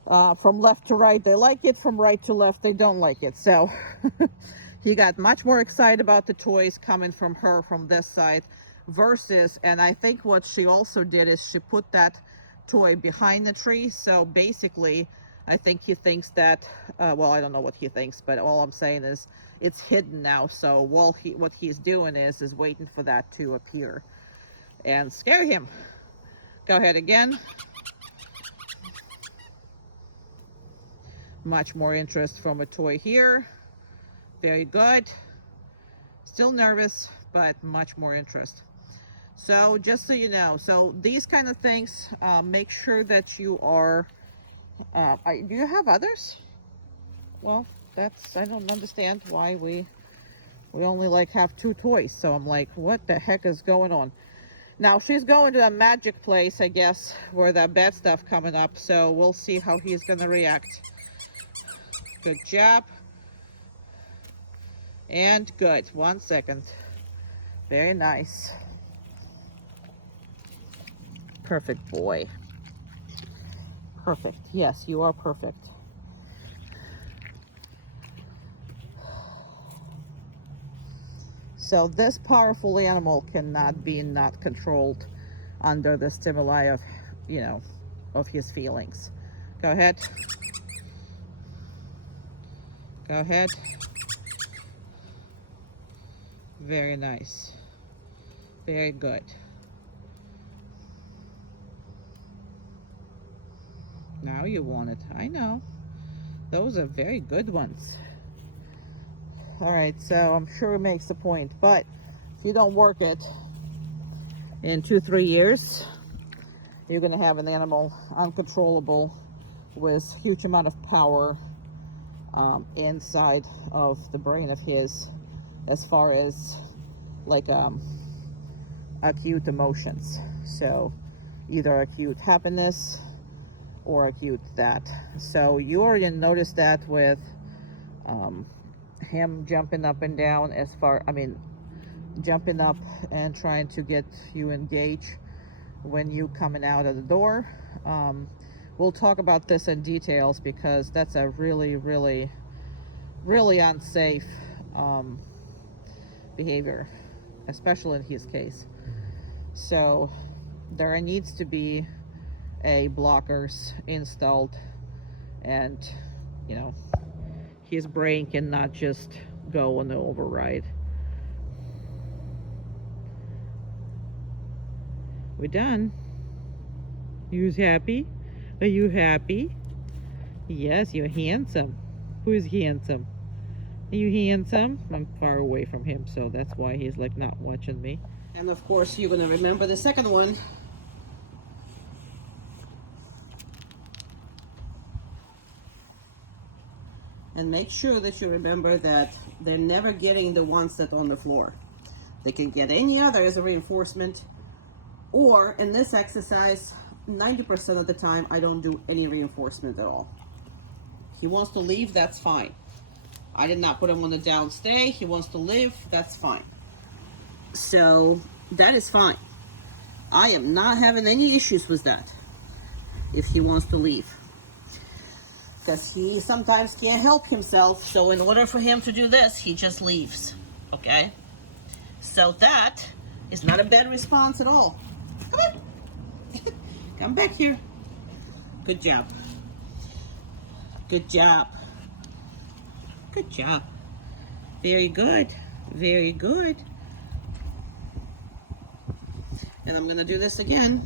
from left to right they like it, from right to left they don't like it. So he got much more excited about the toys coming from her from this side versus, and I think what she also did is she put that toy behind the tree. So basically I think he thinks that well, I don't know what he thinks, but all I'm saying is it's hidden now. So what he's doing is waiting for that to appear and scare him. Go ahead again. Much more interest from a toy here. Very good. Still nervous, but much more interest. So just so you know, so these kind of things, make sure that you are, do you have others? Well, I don't understand why we only like have 2 toys. So I'm like, what the heck is going on? Now she's going to a magic place, I guess, where the bad stuff coming up. So we'll see how he's gonna react. Good job. And good. 1 second. Very nice. Perfect boy. Perfect. Yes, you are perfect. So this powerful animal cannot be not controlled under the stimuli of, you know, of his feelings. Go ahead. Go ahead. Very nice. Very good. Now you want it. I know. Those are very good ones. All right, so I'm sure it makes a point, but if you don't work it in 2-3 years, you're gonna have an animal uncontrollable with huge amount of power inside of the brain of his, as far as like acute emotions. So either acute happiness or acute that. So you already noticed that with him jumping up and down, jumping up and trying to get you engaged when you coming out of the door. We'll talk about this in details because that's a really, really, really unsafe behavior, especially in his case. So there needs to be a blockers installed, and you know, his brain cannot just go on the override. We're done. You's happy? Are you happy? Yes, you're handsome. Who's handsome? Are you handsome? I'm far away from him, so that's why he's like not watching me. And of course, you're gonna remember the second one. And make sure that you remember that they're never getting the ones that are on the floor. They can get any other as a reinforcement, or in this exercise, 90% of the time, I don't do any reinforcement at all. He wants to leave, that's fine. I did not put him on the down stay. He wants to live, that's fine. So that is fine. I am not having any issues with that if he wants to leave, because he sometimes can't help himself. So in order for him to do this, he just leaves. Okay, so that is not a bad response at all. Come on. Come back here. Good job. Good job. Good job. Very good. Very good. And I'm gonna do this again.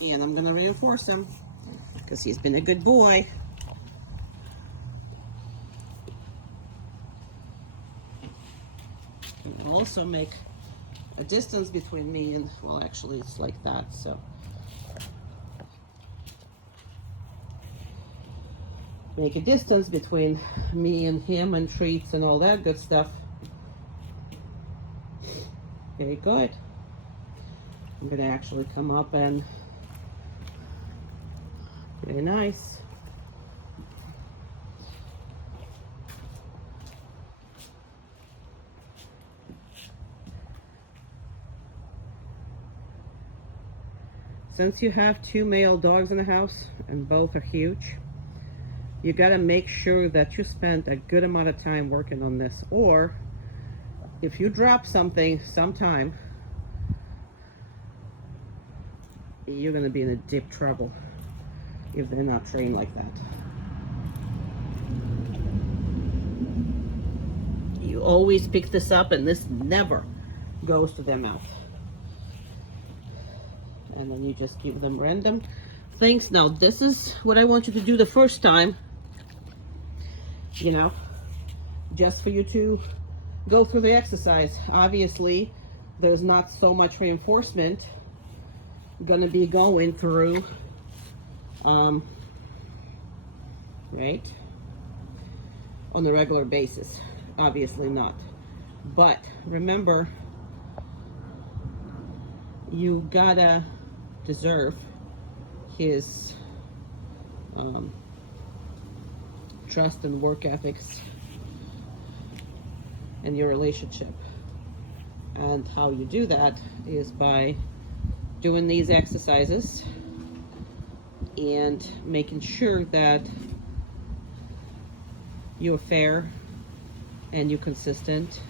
And I'm gonna reinforce him because he's been a good boy. And also make a distance between me and, well, actually it's like that, so. Make a distance between me and him and treats and all that good stuff. Very good. I'm gonna actually come up and, very nice. Since you have 2 male dogs in the house and both are huge, you got to make sure that you spend a good amount of time working on this, or if you drop something sometime, you're going to be in a deep trouble if they're not trained like that. You always pick this up, and this never goes to their mouth. And then you just give them random things. Now, this is what I want you to do the first time, you know, just for you to go through the exercise. Obviously, there's not so much reinforcement gonna be going through, right, on a regular basis. Obviously not. But remember, you gotta deserve his trust and work ethics and your relationship. And how you do that is by doing these exercises and making sure that you're fair and you're consistent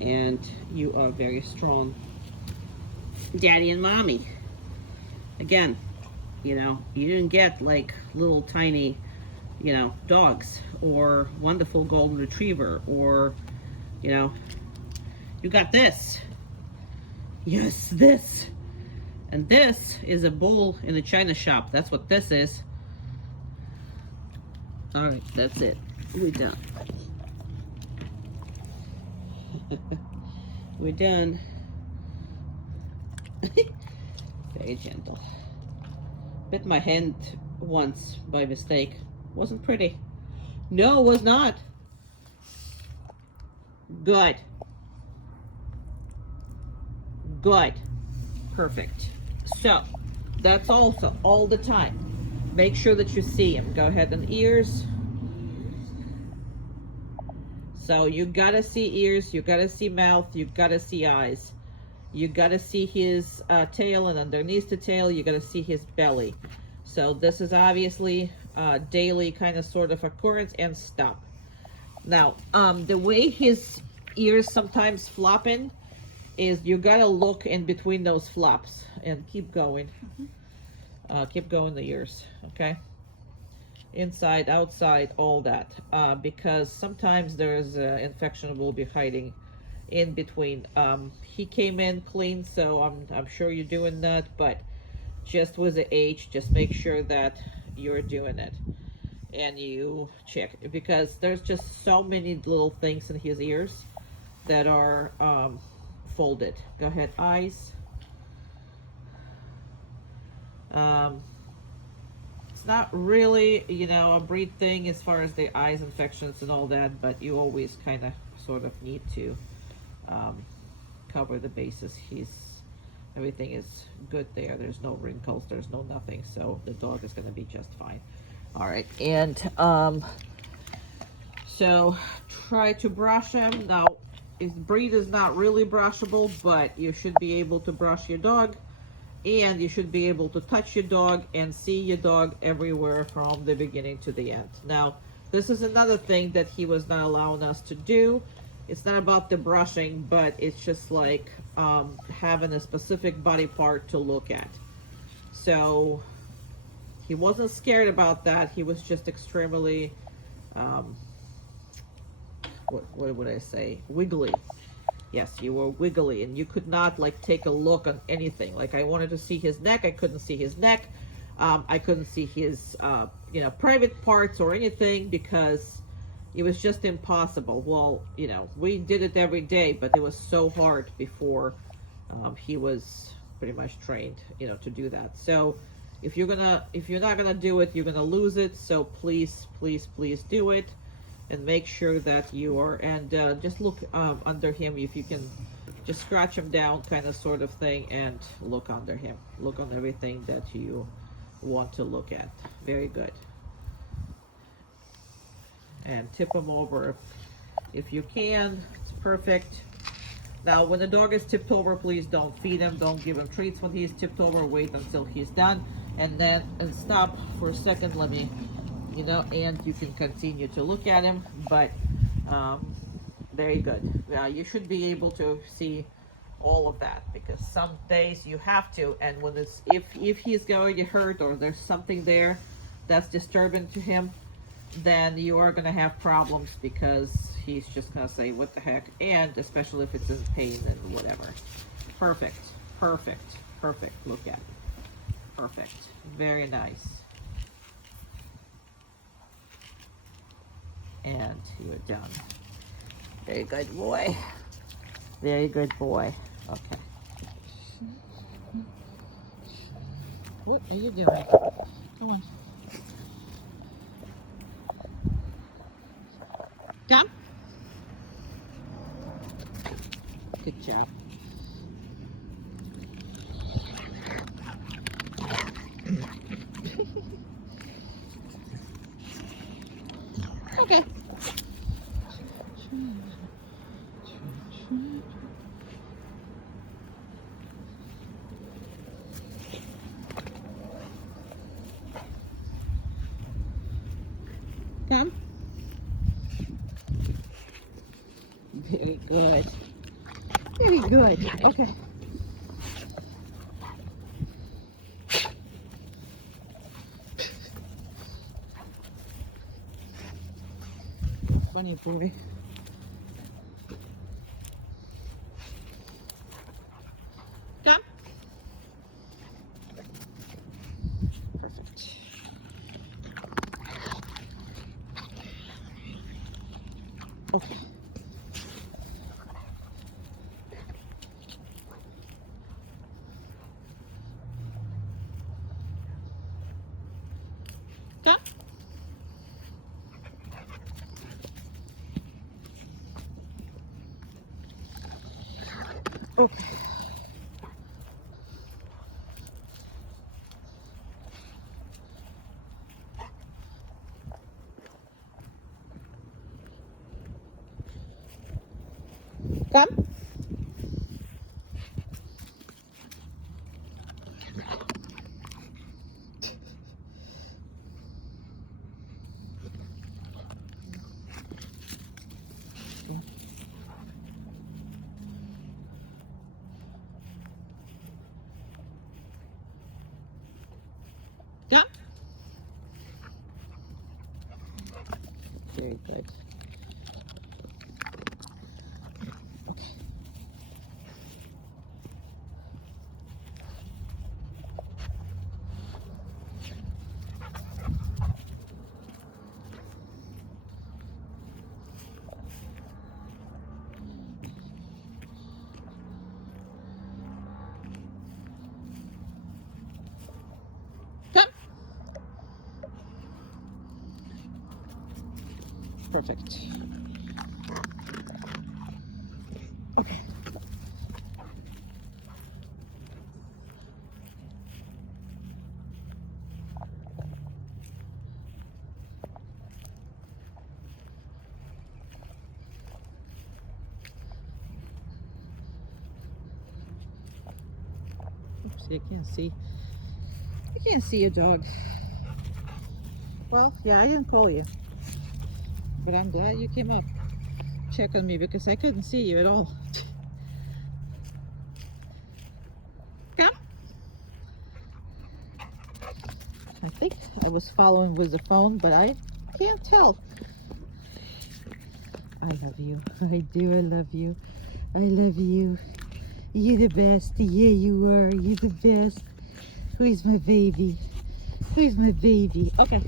and you are very strong daddy and mommy. Again, you know, you didn't get like little tiny, you know, dogs or wonderful golden retriever, or, you know, you got this. Yes, this. And this is a bull in a china shop. That's what this is. All right, that's it. We're done. We're done. Very gentle. Bit my hand once by mistake. Wasn't pretty. No, it was not. Good. Good. Perfect. So, that's also all the time. Make sure that you see him. Go ahead and ears. So you gotta see ears, you gotta see mouth, you gotta see eyes. You gotta see his tail, and underneath the tail, you gotta see his belly. So this is obviously daily kind of sort of occurrence, and stop. Now, the way his ears sometimes flopping is you gotta look in between those flops and keep going. Keep going the ears, okay? Inside, outside, all that, because sometimes there's infection will be hiding in between. He came in clean, so I'm sure you're doing that, but just with the age, just make sure that you're doing it and you check, because there's just so many little things in his ears that are folded. Go ahead, eyes. It's not really, you know, a breed thing as far as the eyes infections and all that, but you always kind of sort of need to cover the bases. Everything is good there. There's no wrinkles, there's no nothing, so the dog is going to be just fine. All right, and so try to brush him. Now, his breed is not really brushable, but you should be able to brush your dog, and you should be able to touch your dog and see your dog everywhere from the beginning to the end. Now, this is another thing that he was not allowing us to do. It's not about the brushing, but it's just like having a specific body part to look at. So he wasn't scared about that. He was just extremely, what would I say? Wiggly. Yes, you were wiggly, and you could not like take a look on anything. Like, I wanted to see his neck, I couldn't see his neck. I couldn't see his, you know, private parts or anything, because it was just impossible. Well, you know, we did it every day, but it was so hard before he was pretty much trained, you know, to do that. So if you're not gonna do it, you're gonna lose it. So please, please, please do it. And make sure that you are, and just look under him, if you can just scratch him down kind of sort of thing, and look under him. Look on everything that you want to look at. Very good. And tip him over if you can. It's perfect. Now, when the dog is tipped over, please don't feed him. Don't give him treats when he's tipped over. Wait until he's done, and then stop for a second. Let me, and you can continue to look at him. But very good. You should be able to see all of that, because some days you have to, and when it's if he's going to hurt or there's something there that's disturbing to him, then you are going to have problems, because he's just going to say what the heck, and especially if it's in pain and whatever. Perfect, perfect, perfect. Look at it. Perfect. Very nice. And you're done. Very good boy. Very good boy. Okay. What are you doing? Come on. Come. Good job. Okay. Come. Very good. Very good. Okay. Funny boy. Come. Perfect. Okay. Come. Okay. Come. Come. Very good. Okay. Come. Perfect. Okay. Oops, you can't see. You can't see a dog. Well, yeah, I didn't call you, but I'm glad you came up. Check on me, because I couldn't see you at all. Come. I think I was following with the phone, but I can't tell. I love you. I do. I love you. I love you. You're the best. Yeah, you are. You're the best. Who's my baby? Who's my baby? Okay.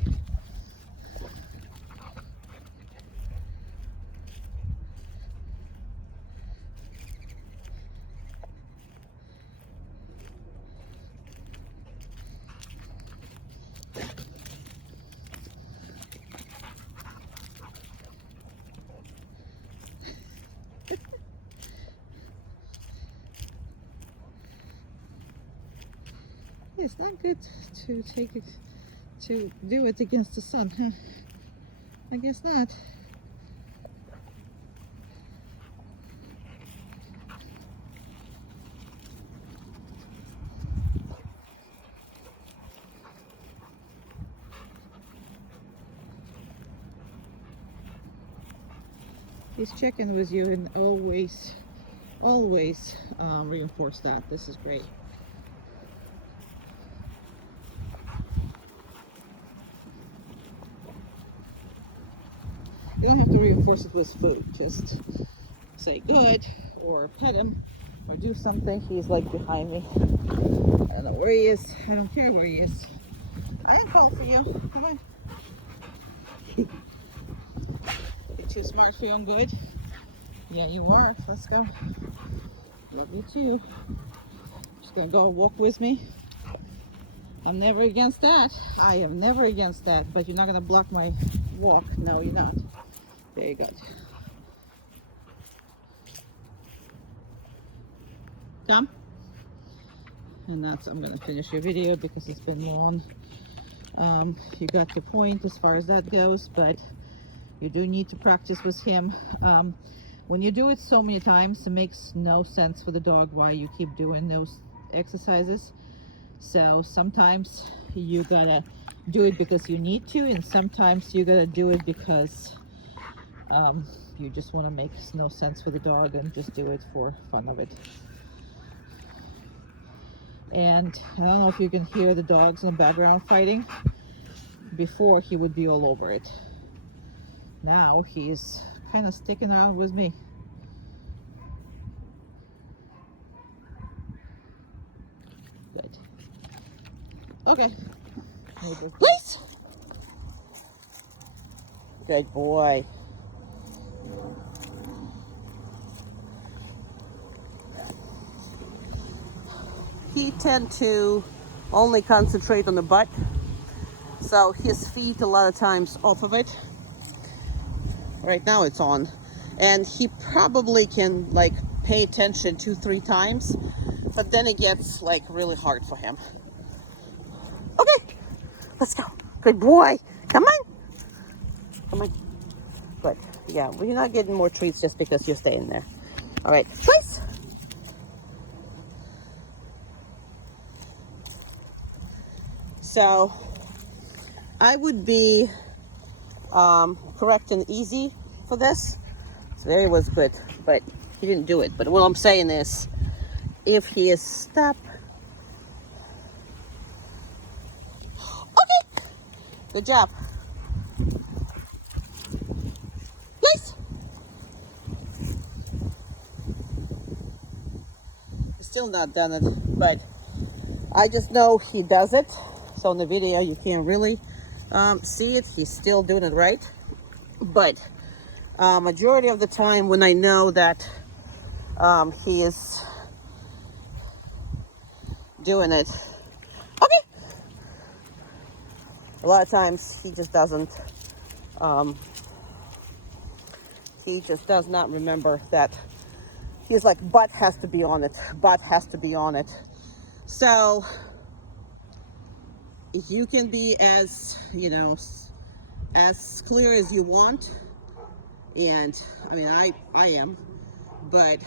It's not good to take it, to do it against the sun, huh? I guess not. He's checking with you, and always reinforce that. This is great. You don't have to reinforce it with food. Just say good or pet him or do something. He's like behind me. I don't know where he is. I don't care where he is. I didn't call for you. Come on. You're too smart for your own good. Yeah, you are. Let's go. Love you too. Just gonna go walk with me. I'm never against that. I am never against that. But you're not gonna block my walk. No, you're not. There you go. Come. And that's, I'm gonna finish your video because it's been long. You got the point as far as that goes, but you do need to practice with him. When you do it so many times, it makes no sense for the dog why you keep doing those exercises. So sometimes you gotta do it because you need to, and sometimes you gotta do it because you just want to make no sense for the dog and just do it for fun of it. And I don't know if you can hear the dogs in the background fighting. Before, he would be all over it. Now he's kind of sticking out with me. Good. Okay. Please. Good boy. He tend to only concentrate on the butt, so his feet a lot of times off of it. Right now it's on, and he probably can like pay attention 2-3 times, but then it gets like really hard for him. Okay, let's go. Good boy. Come on. Come on. Good. Yeah, well, you're not getting more treats just because you're staying there. All right, please. So I would be correct and easy for this. So there he was good, but he didn't do it. But what I'm saying is, if he is stop. Okay, good job. Nice. He's still not done it, but I just know he does it. So in the video, you can't really see it. He's still doing it right. But majority of the time when I know that he is doing it, okay. A lot of times he just doesn't, he just does not remember that he's like, butt has to be on it. Butt has to be on it. So you can be as, you know, as clear as you want, and I mean I am, but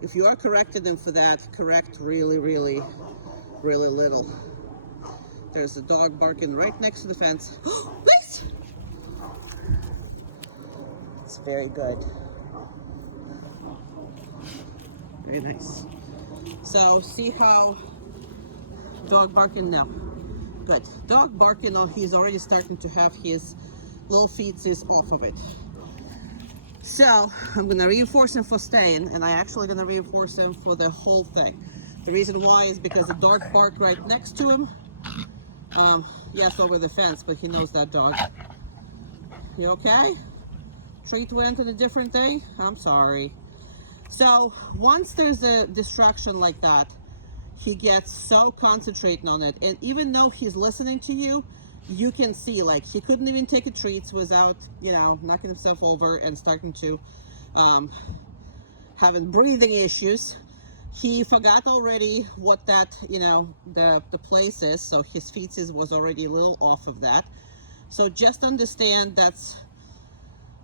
if you are correcting them for that, correct really little. There's a dog barking right next to the fence. Please. It's very good. Very nice. So see how dog barking now. Good. Dog barking, oh, he's already starting to have his little feet is off of it. So I'm going to reinforce him for staying, and I'm actually going to reinforce him for the whole thing. The reason why is because the dog barked right next to him. Yes, over the fence, but he knows that dog. You okay? Treat went in a different day? I'm sorry. So once there's a distraction like that, he gets so concentrating on it, and even though he's listening to you, you can see like he couldn't even take a treats without, you know, knocking himself over and starting to having breathing issues. He forgot already what that, you know, the place is, so his feces was already a little off of that. So just understand that's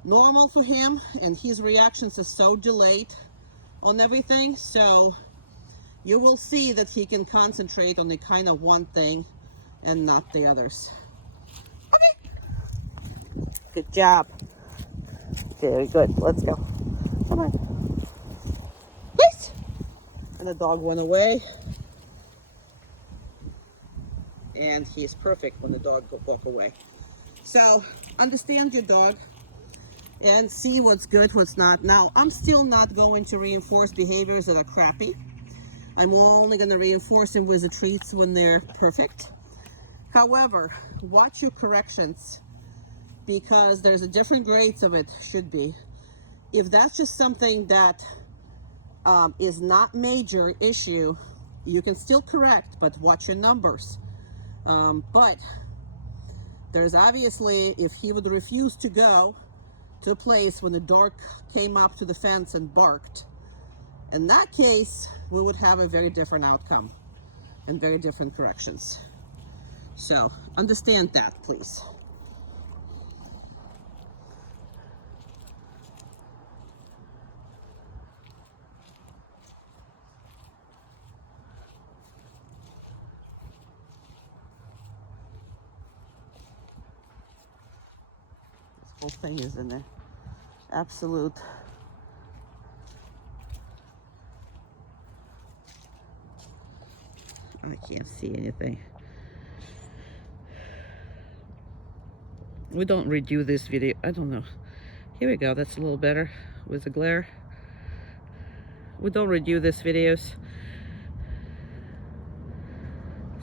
normal for him, and his reactions are so delayed on everything. So you will see that he can concentrate on the kind of one thing and not the others. Okay. Good job. Very good. Let's go. Come on. Please. And the dog went away. And he is perfect when the dog walk away. So understand your dog and see what's good, what's not. Now, I'm still not going to reinforce behaviors that are crappy. I'm only going to reinforce them with the treats when they're perfect. However, watch your corrections, because there's a different grades of it, should be. If that's just something that is not major issue, you can still correct, but watch your numbers. But there's obviously, if he would refuse to go to a place when the dog came up to the fence and barked, in that case, we would have a very different outcome and very different corrections. So understand that, please. This whole thing is in there. Absolute. I can't see anything. We don't redo this video. I don't know. Here we go. That's a little better with the glare. We don't redo this videos.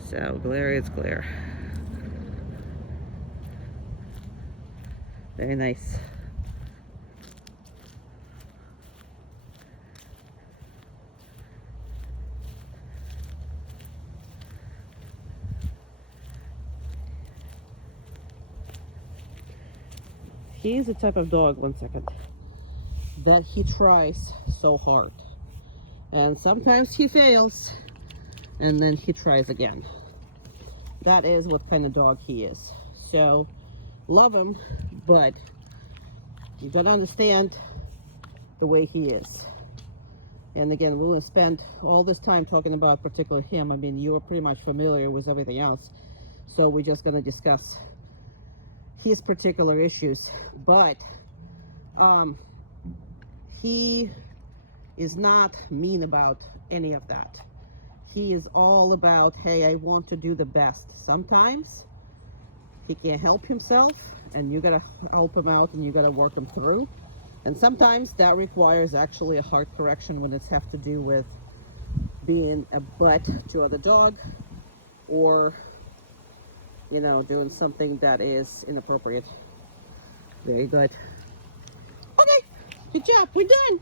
So glare is glare. Very nice. He is the type of dog, 1 second, that he tries so hard. And sometimes he fails, and then he tries again. That is what kind of dog he is. So, love him, but you gotta understand the way he is. And again, we're gonna spend all this time talking about particularly him. I mean, you're pretty much familiar with everything else. So we're just gonna discuss his particular issues, but he is not mean about any of that. He is all about, hey, I want to do the best. Sometimes he can't help himself, and you gotta help him out, and you gotta work him through. And sometimes that requires actually a hard correction when it's have to do with being a butt to other dog, or you know, doing something that is inappropriate. Very good. Okay, good job. We're done.